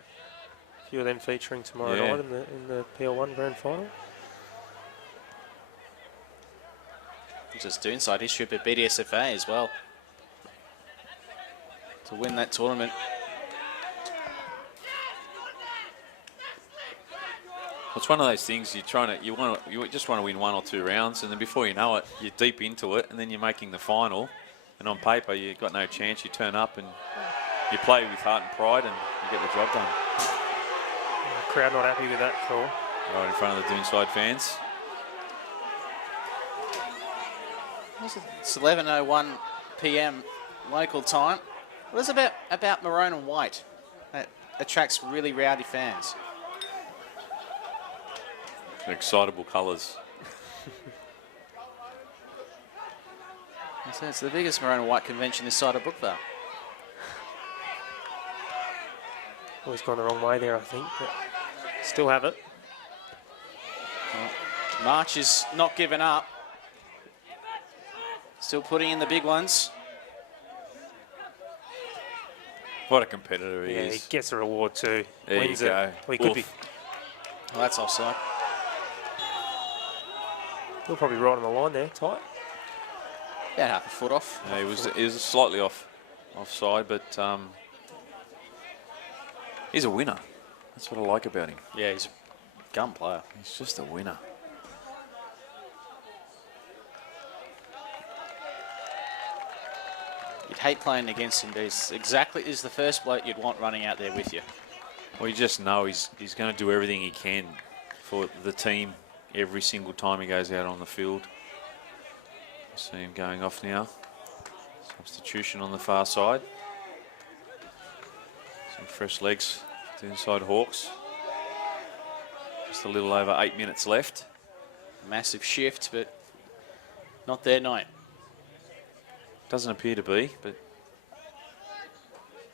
A few of them featuring tomorrow night in the PL1 Grand Final. Just Doonside history, but BDSFA as well. To win that tournament. It's one of those things you just want to win 1 or 2 rounds, and then before you know it, you're deep into it, and then you're making the final, and on paper you've got no chance. You turn up and you play with heart and pride, and you get the job done. The crowd not happy with that call. Right in front of the Doonside fans. It's 11:01 p.m. local time. What is it about maroon and white that attracts really rowdy fans? Excitable colours. So it's the biggest maroon and white convention this side of Brookvale. Always gone the wrong way there, I think, but still have it. Well, March is not giving up. Still putting in the big ones. What a competitor he Yeah, is. he gets a reward too. There Wins you go. it. Well, he could be. Well, that's offside. He'll probably right on the line there, tight. Yeah, half a foot off. Yeah, he was slightly offside, but he's a winner. That's what I like about him. Yeah, he's a gun player. He's just a winner. You'd hate playing against him, but he's the first bloke you'd want running out there with you. Well, you just know he's going to do everything he can for the team every single time he goes out on the field. I see him going off now. Substitution on the far side. Some fresh legs to inside Hawks. Just a little over 8 minutes left. Massive shift, but not their night. Doesn't appear to be, but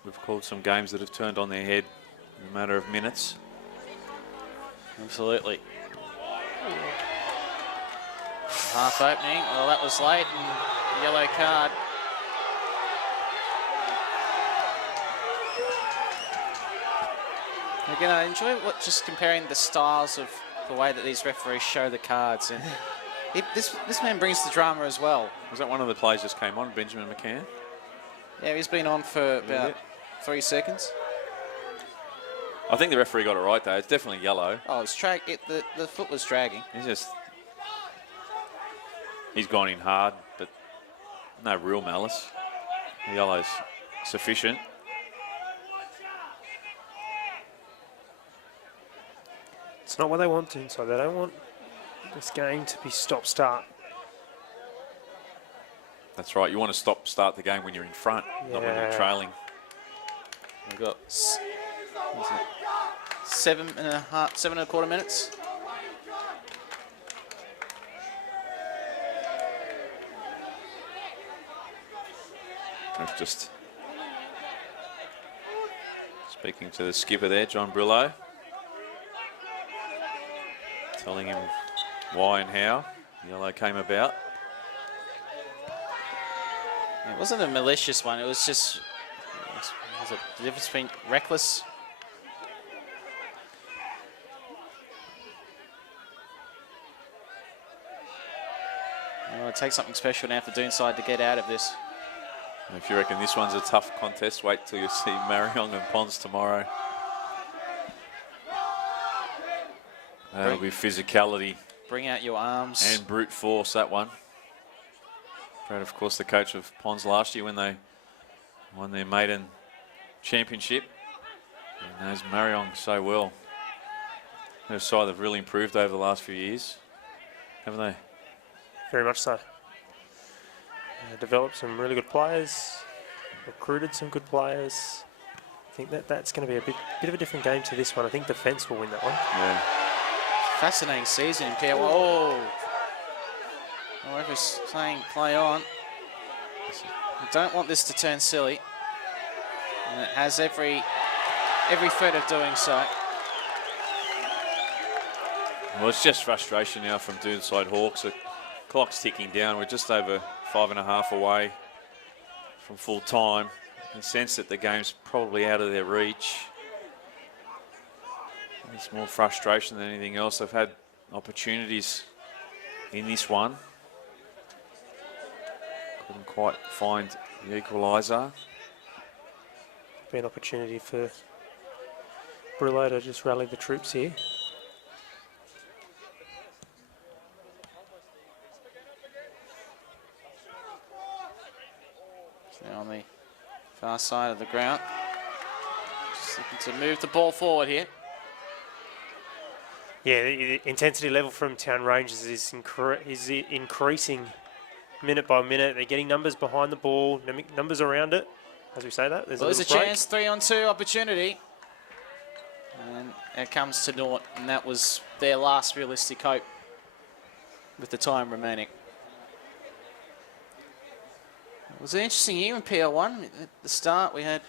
we've called some games that have turned on their head in a matter of minutes. Absolutely. Half opening. Well, that was late. And yellow card. Again, I enjoy just comparing the styles of the way that these referees show the cards. And this man brings the drama as well. Was that one of the players just came on, Benjamin McCann? Yeah, he's been on for about 3 seconds. I think the referee got it right, though. It's definitely yellow. Oh, it's the foot was dragging. He's gone in hard, but no real malice. The yellow's sufficient. It's not what they want to inside. They don't want this game to be stop-start. That's right. You want to start the game when you're in front, not when you're trailing. We've got 7.25 minutes. We've just speaking to the skipper there, John Brillo, telling him why and how the yellow came about. It wasn't a malicious one. It was just the difference between reckless. Well, it takes something special now for Doonside to get out of this. If you reckon this one's a tough contest, wait till you see Marion and Pons tomorrow. That'll be physicality. Bring out your arms. And brute force, that one. Brad, of course, the coach of Pons last year when they won their maiden championship. He knows Marion so well. They're a side that have really improved over the last few years, haven't they? Very much so. Developed some really good players, recruited some good players. I think that's going to be a bit of a different game to this one. I think defence will win that one. Yeah. Fascinating season in Pier 1. Oh! Whoever's saying play on. We don't want this to turn silly. And it has every threat of doing so. Well, it's just frustration now from Doonside Hawks. The clock's ticking down. We're just over 5.5 away from full time. You can sense that the game's probably out of their reach. It's more frustration than anything else. They've had opportunities in this one. Couldn't quite find the equaliser. Be an opportunity for Brillo to just rally the troops here. Now on the far side of the ground. Just looking to move the ball forward here. Yeah, the intensity level from Town Rangers is increasing minute by minute. They're getting numbers behind the ball, numbers around it. As we say that, there's Well, a there's a break. chance, 3-on-2 opportunity. And it comes to naught, and that was their last realistic hope with the time remaining. It was an interesting year in PL1. At the start, we had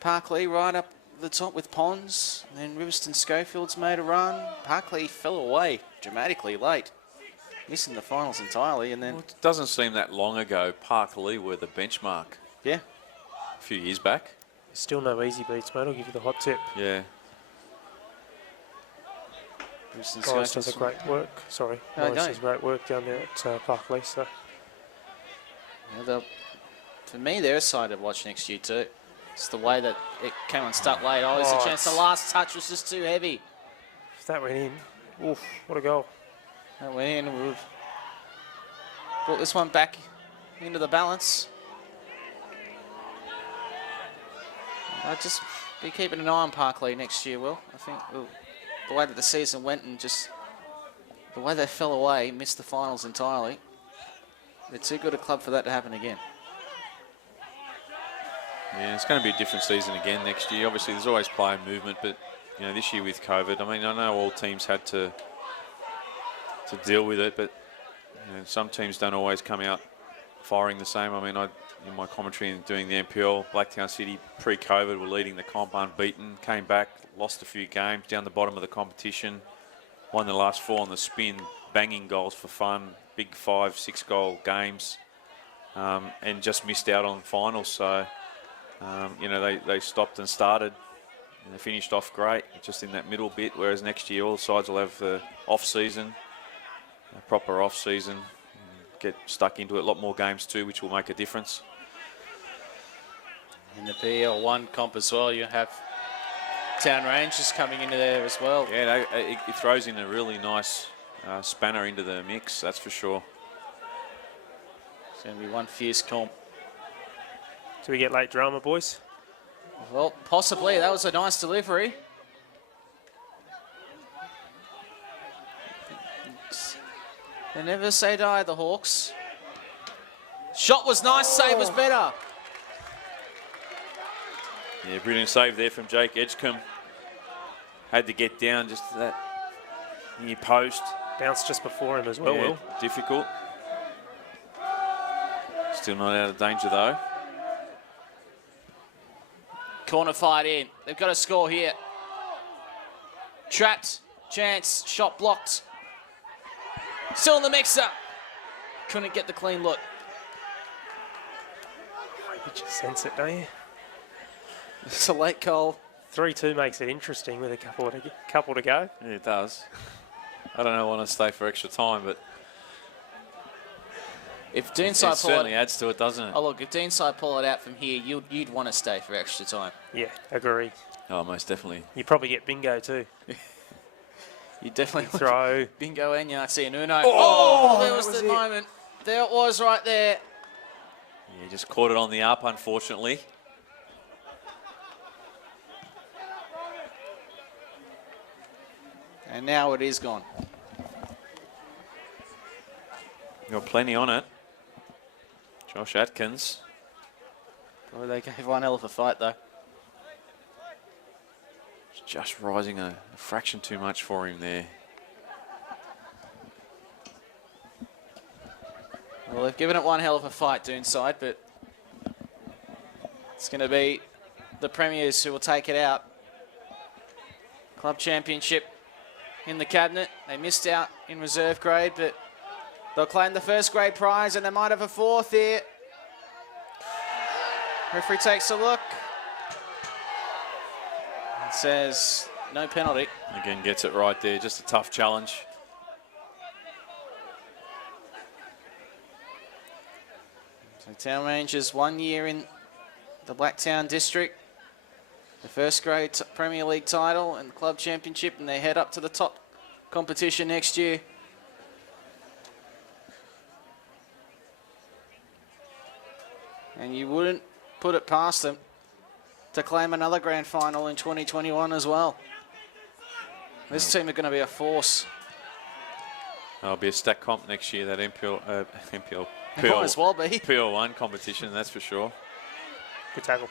Parkley right up the top with Pons, and then Riverston Schofield's made a run. Parkley fell away dramatically late, missing the finals entirely, and then... Well, it doesn't seem that long ago Parkley were the benchmark. Yeah. A few years back. Still no easy beats, mate. I'll give you the hot tip. Yeah. Riverston Morris does a Schofield's- great work. Sorry, No, Morris go. does great work down there at Parkley. So Yeah, for me, they're a side to watch next year too. It's the way that it came unstuck late. Oh, there's a chance the last touch was just too heavy. if that went in, oof, what a goal! That went in. We've brought this one back into the balance. I'd just be keeping an eye on Parkley next year, Will. I think the way that the season went and just the way they fell away, missed the finals entirely. They're too good a club for that to happen again. Yeah, it's going to be a different season again next year. Obviously, there's always player movement, but you know, this year with COVID, I mean, I know all teams had to deal with it, but you know, some teams don't always come out firing the same. I mean, in my commentary and doing the NPL, Blacktown City pre-COVID were leading the comp unbeaten, came back, lost a few games, down the bottom of the competition, won the last 4 on the spin, banging goals for fun, big 5-6 goal games, and just missed out on finals. So, you know, they stopped and started, and they finished off great, just in that middle bit, whereas next year all sides will have the off-season, a proper off-season, get stuck into it, a lot more games too, which will make a difference. In the PL1 comp as well, you have Town Rangers coming into there as well. Yeah, it throws in a really nice spanner into the mix, that's for sure. It's going to be one fierce comp. Do we get late drama, boys? Well, possibly. That was a nice delivery. They never say die, the Hawks. Shot was nice, save was better. Yeah, brilliant save there from Jake Edgecombe. Had to get down just to that near post. Bounced just before him as well, Yeah, Will. difficult. Still not out of danger though. Corner fired in. They've got a score here. Trapped. Chance. Shot blocked. Still in the mixer. Couldn't get the clean look. You just sense it, don't you? It's a late goal. 3-2 makes it interesting with a couple to go. Yeah, it does. I don't know, I want to stay for extra time, but If it Doonside pull certainly it, adds to it, doesn't it? oh look, if Doonside pull it out from here, you'd want to stay for extra time. Yeah, agree. Oh, most definitely. You probably get bingo too. You definitely Throw. Bingo and Yahtzee and Uno. Oh, there that was was the it. moment. There it was right there. Yeah, just caught it on the up, unfortunately. And now it is gone. Got plenty on it. Josh Atkins. Boy, they gave one hell of a fight, though. Just rising a fraction too much for him there. Well, they've given it one hell of a fight, Doonside, but it's going to be the Premiers who will take it out. Club championship in the cabinet. They missed out in reserve grade, but they'll claim the first grade prize, and they might have a fourth here. Referee takes a look. It says no penalty. Again, gets it right there. Just a tough challenge. So Town Rangers 1 year in the Blacktown district. The first grade Premier League title and club championship, and they head up to the top competition next year. And you wouldn't put it past them to claim another grand final in 2021 as well. This team are going to be a force. There'll be a stack comp next year, that MPL Might as well be. PL1 competition, that's for sure. Good tackle.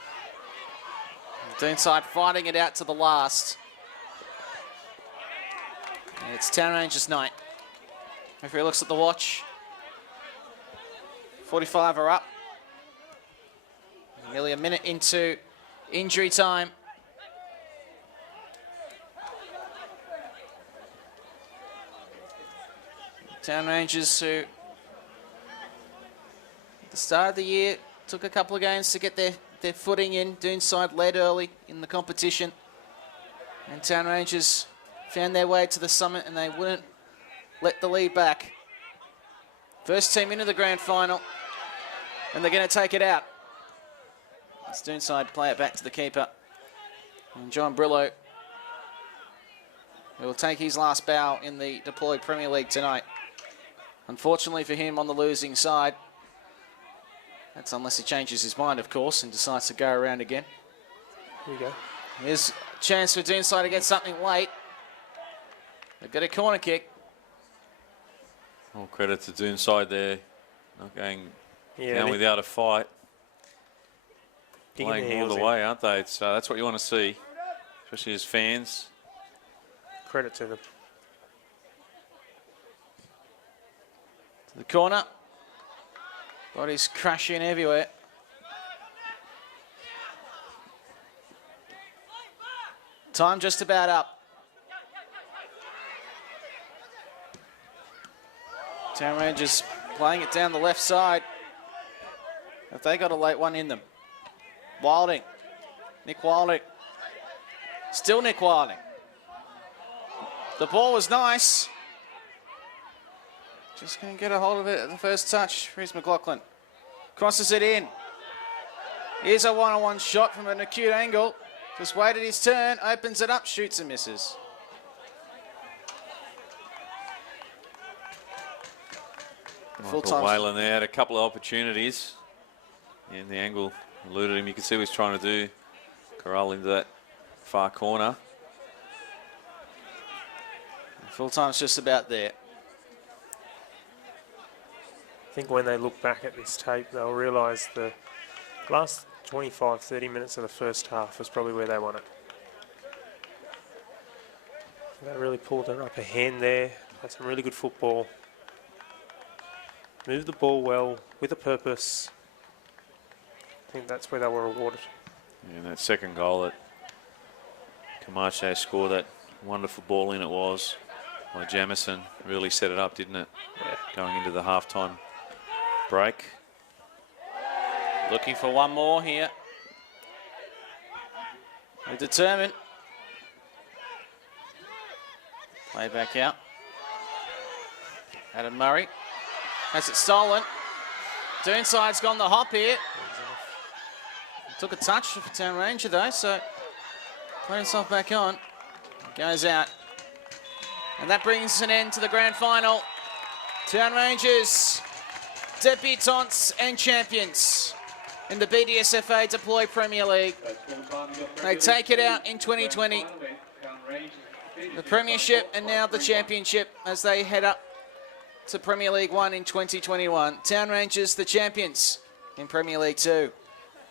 Doonside fighting it out to the last. And it's Town Rangers night. Referee looks at the watch. 45 are up. Nearly a minute into injury time. Town Rangers, who at the start of the year took a couple of games to get their footing in. Doonside led early in the competition, and Town Rangers found their way to the summit, and they wouldn't let the lead back. First team into the grand final, and they're going to take it out. As Doonside play it back to the keeper, and John Brillo, who will take his last bow in the deployed Premier League tonight. Unfortunately for him, on the losing side. That's unless he changes his mind, of course, and decides to go around again. Here we go. Here's a chance for Doonside to get something late. They've got a corner kick. All credit to Doonside there. Not going down they- without a fight. digging their Playing all heels the in. way, aren't they? So that's what you want to see, especially as fans. Credit to them. To the corner. Bodies crashing everywhere. Time just about up. Town Rangers playing it down the left side. Have they got a late one in them? Wilding. Nick Wilding. Still Nick Wilding. The ball was nice. Just going to get a hold of it at the first touch. Here's McLaughlin. Crosses it in. Here's a one-on-one shot from an acute angle. Just waited his turn, opens it up, shoots and misses. Michael Whalen there had a couple of opportunities. And the angle eluded him. You can see what he's trying to do. Corral into that far corner. Full time's just about there. I think when they look back at this tape, they'll realise the last 25, 30 minutes of the first half was probably where they won it. They really pulled their upper hand there, played some really good football. Moved the ball well, with a purpose. I think that's where they were rewarded. And that second goal that Camacho scored, that wonderful ball in it was by Jamison, really set it up, didn't it? Yeah. Going into the halftime break. Looking for one more here. They're determined. Play back out. Adam Murray has it stolen. Doonside's gone the hop here. Took a touch for Town Ranger though, so playing himself back on. Goes out. And that brings an end to the grand final. Town Rangers, debutantes and champions in the BDSFA Deploy Premier League. They take it out in 2020. the Premiership and now the Championship as they head up to Premier League 1 in 2021. Town Rangers, the champions in Premier League 2.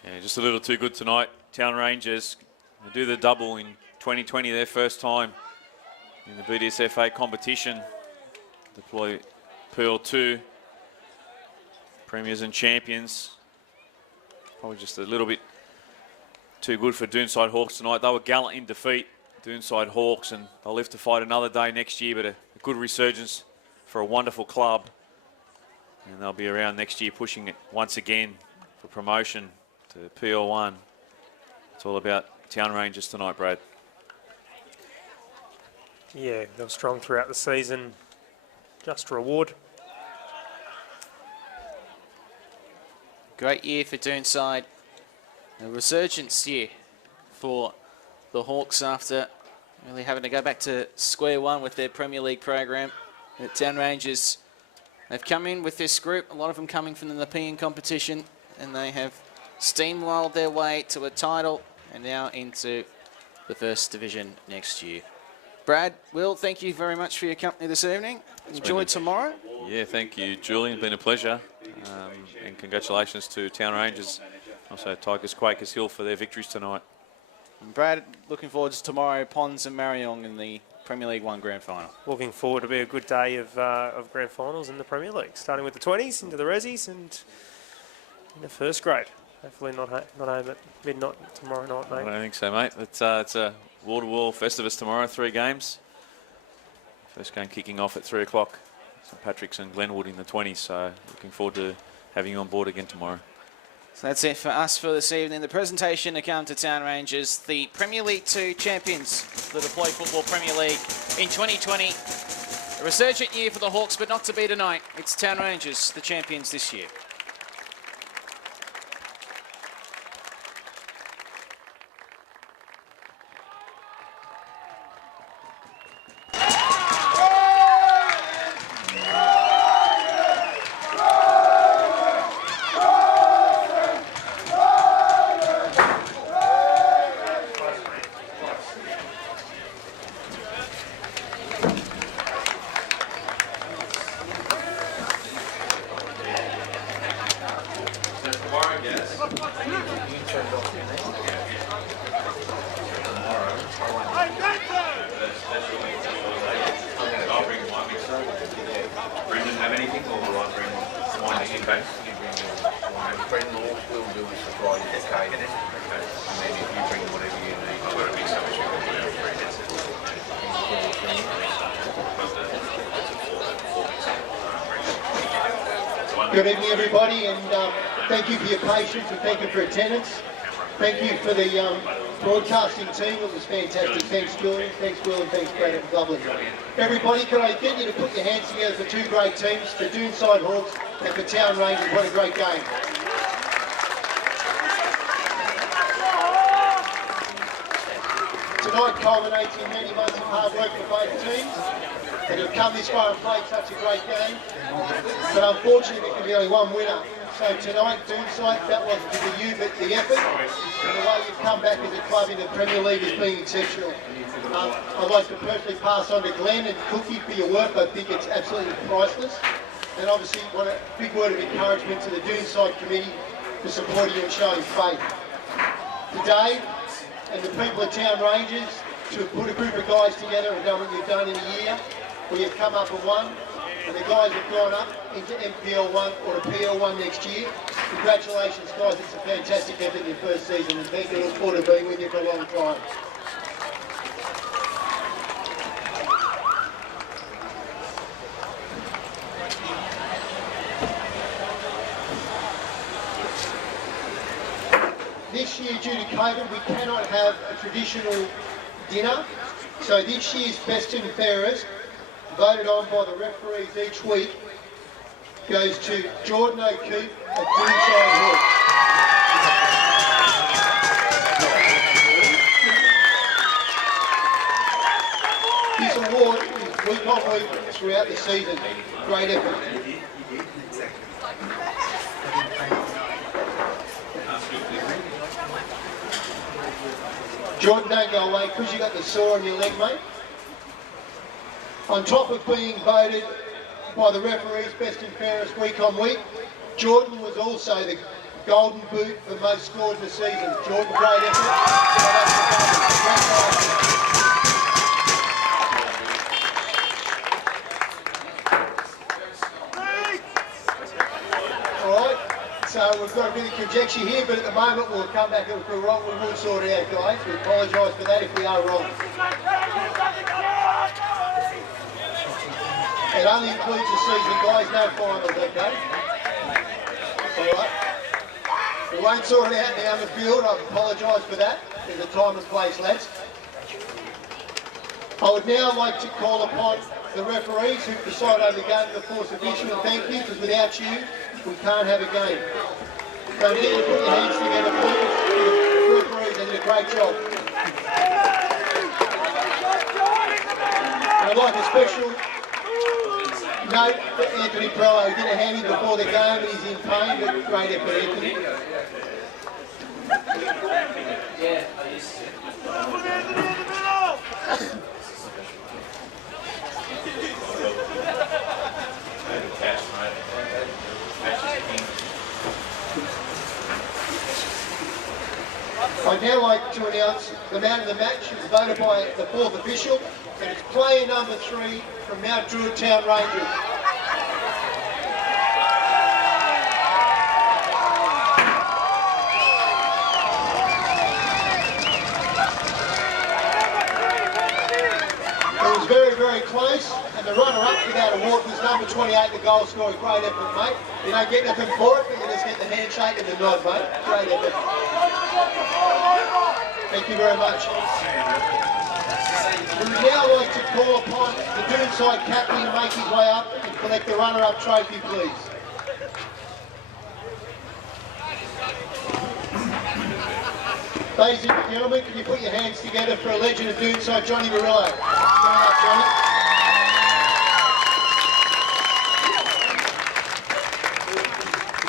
Yeah, just a little too good tonight. Town Rangers do the double in 2020, their first time in the BDSFA competition. Deploy Pearl 2, premiers and champions. Probably just a little bit too good for Doonside Hawks tonight. They were gallant in defeat, Doonside Hawks, and they'll live to fight another day next year, but a good resurgence for a wonderful club. And they'll be around next year pushing it once again for promotion to PL1. It's all about Town Rangers tonight, Brad. Yeah, they were strong throughout the season. Just reward. Great year for Doonside. A resurgence year for the Hawks after really having to go back to square one with their Premier League program. The Town Rangers, they've come in with this group, a lot of them coming from the Nepean competition, and they have steamrolled their way to a title and now into the first division next year. Brad, Will, thank you very much for your company this evening. Enjoy tomorrow. Yeah, thank you, Julian. It's been a pleasure. And congratulations to Town Rangers, also Tigers Quakers Hill for their victories tonight. And Brad, looking forward to tomorrow, Pons and Mariong in the Premier League 1 Grand Final. Looking forward to be a good day of Grand Finals in the Premier League, starting with the 20s into the Resis and in the first grade. Hopefully not home at midnight tomorrow night, mate. I don't think so, mate. It's a wall-to-wall Festivus tomorrow, 3 games. First game kicking off at 3 o'clock. St Patrick's and Glenwood in the 20s, so looking forward to having you on board again tomorrow. So that's it for us for this evening. The presentation to come to Town Rangers, the Premier League 2 champions, the Deploy Football Premier League in 2020. A resurgent year for the Hawks, but not to be tonight. It's Town Rangers, the champions this year. Good evening, everybody, and thank you for your patience and thank you for attendance. Thank you for the broadcasting team. It was fantastic. Thanks, Julian. Thanks, Will, and thanks, Brad. It was lovely. Everybody, can I get you to put your hands together for 2 great teams, for Doonside Hawks and for Town Rangers. What a great game. Tonight culminates in many months of hard work for both teams, and you've come this far and played such a great game. But unfortunately, there can be only one winner. So tonight, Doonside, that wasn't to be you, but the effort and the way you've come back as a club in the Premier League has been exceptional. I'd like to personally pass on to Glenn and Cookie for your work. I think it's absolutely priceless. And obviously, want a big word of encouragement to the Doonside committee for supporting you and showing faith. Today, and the people of Town Rangers, to have put a group of guys together and done what you've done in a year, where you've come up and won, and the guys have gone up into MPL1 or to PL1 next year. Congratulations, guys. It's a fantastic effort in your first season, and thank you. Look forward to being with you for a long time. This year, due to COVID, we cannot have a traditional dinner. So this year's best and fairest, voted on by the referees each week, goes to Jordan O'Keefe of Doonside Hawks. This award is week on week throughout the season. Great effort. Jordan, don't go away because you got the sore on your leg, mate. On top of being voted by the referees best and fairest week on week, Jordan was also the golden boot for most scored in the season. Jordan, great effort. Alright, so we've got a bit of conjecture here, but at the moment we'll come back if we're wrong, we will sort it out, guys. We apologise for that if we are wrong. It only includes the season, guys, no finals, okay? Alright. We won't sort it out now on the field, I apologise for that. There's a time and place, lads. I would now like to call upon the referees who preside over the game of the fourth division, and thank you, because without you, we can't have a game. So get you to put your hands together, please. The referees, they did a great job. And I'd like a special note for Anthony Perello, who did a hammy before the game and he's in pain, but great effort, Anthony. I'd now like to announce the man of the match is voted by the fourth official, and it's player number 3 from Mount Druitt Town Rangers. It was very, very close, and the runner-up for that award was number 28, the goal scorer. Great effort, mate. You don't get nothing for it, but you just get the handshake and the nod, mate. Great effort. Thank you very much. We would now like to call upon the Doonside captain to make his way up and collect the runner-up trophy, please. Ladies and gentlemen, can you put your hands together for a legend of Doonside, Johnny Murillo. Stand up, Johnny.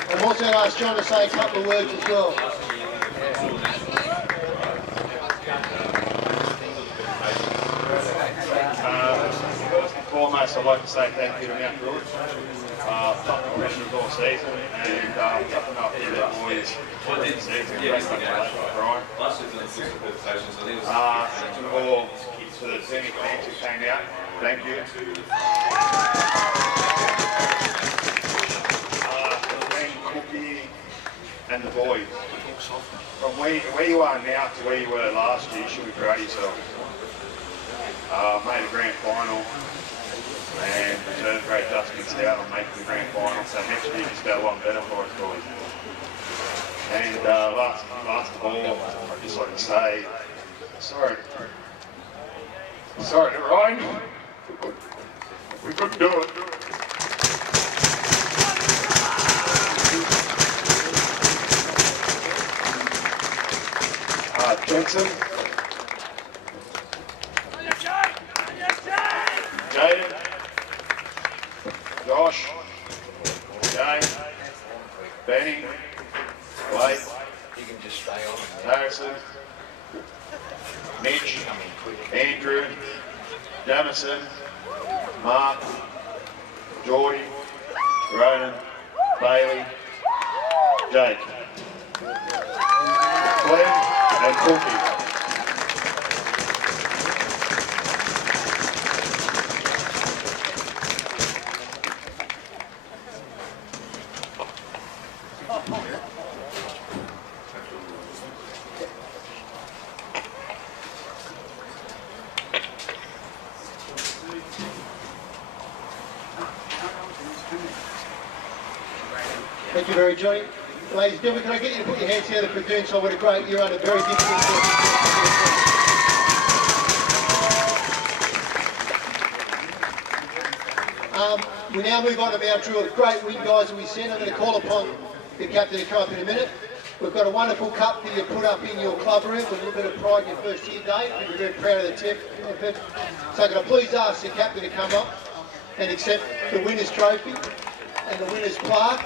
I'm also going to ask John to say a couple of words as well. First and foremost, I'd like to say thank you to Mount Druitt. Top professionals all season, and tough enough to the boys for the season. Great congratulations for Brian. Second of all, to the senior fans who came out, thank you. Glenn, Cookie, and the boys. From where you are now to where you were last year, you should be proud of yourself. Made a grand final and deserved great justice out on making the grand final, so next year just go a lot better for us, boys. And last of all, I'd just like to say, sorry to Ryan, we couldn't do it. Jensen, Jaden, Josh, Jane, Benny, Blake, you can just stay on. Harrison, Mitch, Andrew, Jamison, Mark, Geordie, Ronan, Bailey, Jake, Glenn, and Cookie. Thank you very much, Johnny. Ladies and gentlemen, can I get you to put your hands together for Doonside? What a great year under very difficult circumstances. We now move on to Mount Druitt. Great win, guys, and we said I'm going to call upon the captain to come up in a minute. We've got a wonderful cup that you put up in your club room with a little bit of pride in your first year, Dave. We're very proud of the tip. So can I please ask the captain to come up and accept the winner's trophy and the winner's plaque,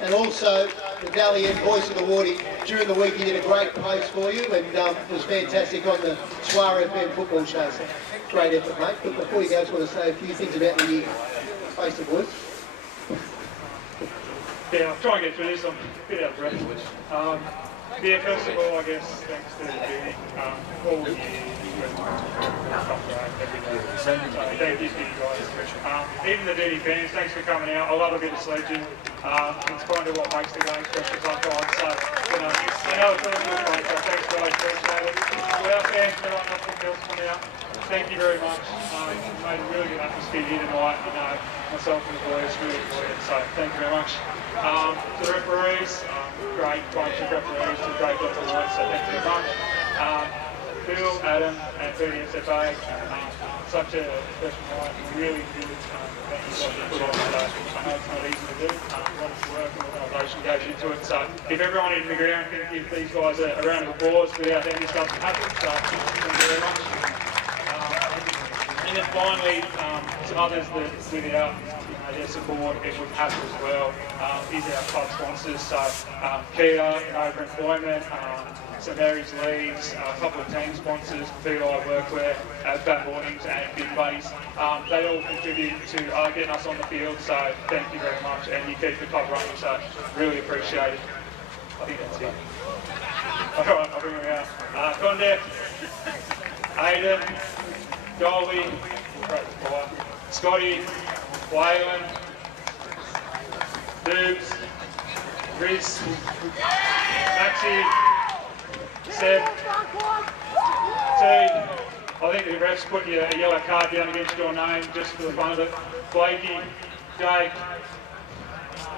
and also the Dally M Voice of the Wardy. During the week he did a great post for you, and it was fantastic on the Swar FM football show. So great effort, mate. But before you go, I just want to say a few things about the face the boys. Yeah, I'll try and get through this. I'm a bit out of breath. Yeah, first of all, I guess, thanks to Judy, all the years, every day. So thank you to you guys. Even the DD fans, thanks for coming out. I love a bit of sledging. It's kind of what makes the game special sometimes. So, you know, I know it's really good fun, so thanks guys, appreciate it. Without fans, there aren't nothing else coming out. Thank you very much. You've made a really good atmosphere here tonight. You know, myself and the boys really enjoyed it, so thank you very much. To the referees, great bunch of referees, did a great job tonight, so thank you very much. Bill, Adam, and BDSFA, such a special night, really good. Thank you guys for put on, so I know it's not easy to do. A lot of work and organisation goes into it, so if everyone in the ground can give these guys a round of applause without any stuff happening, so thank you very much. And then finally, some others that without their support, it wouldn't happen as well, is our club sponsors. So Kia, Over Employment, St Mary's Leagues, a couple of team sponsors, BI Workwear, Fat Mornings and Big Buddies. They all contribute to getting us on the field, so thank you very much. And you keep the club running, so really appreciate it. I think that's it. Alright, I'll bring them out. Condek, Aidan, Dolly, Scotty, Waylon, Doobs, Riz, Maxi, Seb, T. I think the refs put a yellow card down against your name just for the fun of it. Blakey, Jake,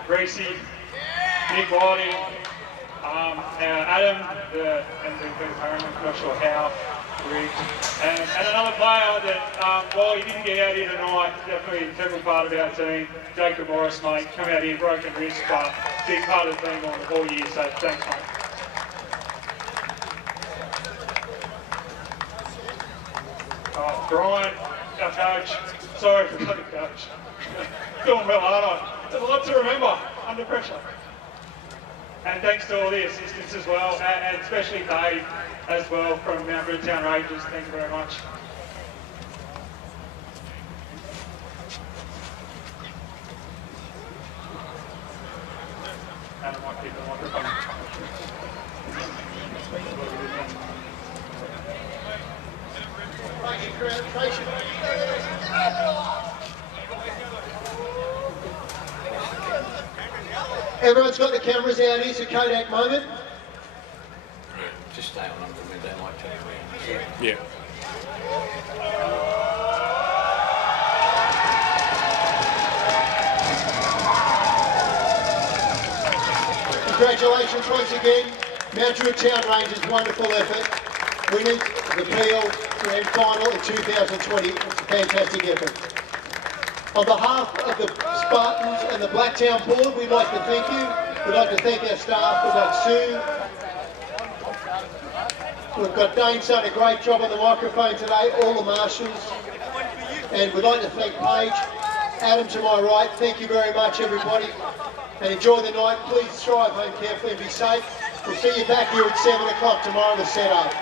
Reese, Nick Whiting, Adam, the MVP apparently, I'm not sure how. And another player that, while he didn't get out here tonight, definitely an integral part of our team, Jacob Morris, mate, come out here, broken wrist, but big part of the team all year, so thanks, mate. Brian, our coach, sorry for the coach. Doing well, aren't I? There's a lot to remember under pressure. And thanks to all the assistants as well, and especially Dave as well from Mount Town Rangers. Thank you very much. And I might keep the microphone. Everyone's got the cameras out. Here's a Kodak moment. Just stay on them, they might turn around. Yeah. Congratulations once again, Mount Druitt Town Rangers, wonderful effort. Winners of the PL Grand Final in 2020. It's a fantastic effort. On behalf of the Spartans and the Blacktown Board, we'd like to thank you. We'd like to thank our staff. We've got Sue. We've got Dane's done a great job on the microphone today, all the marshals. And we'd like to thank Paige, Adam to my right. Thank you very much, everybody. And enjoy the night. Please drive home carefully and be safe. We'll see you back here at 7 o'clock tomorrow to set up.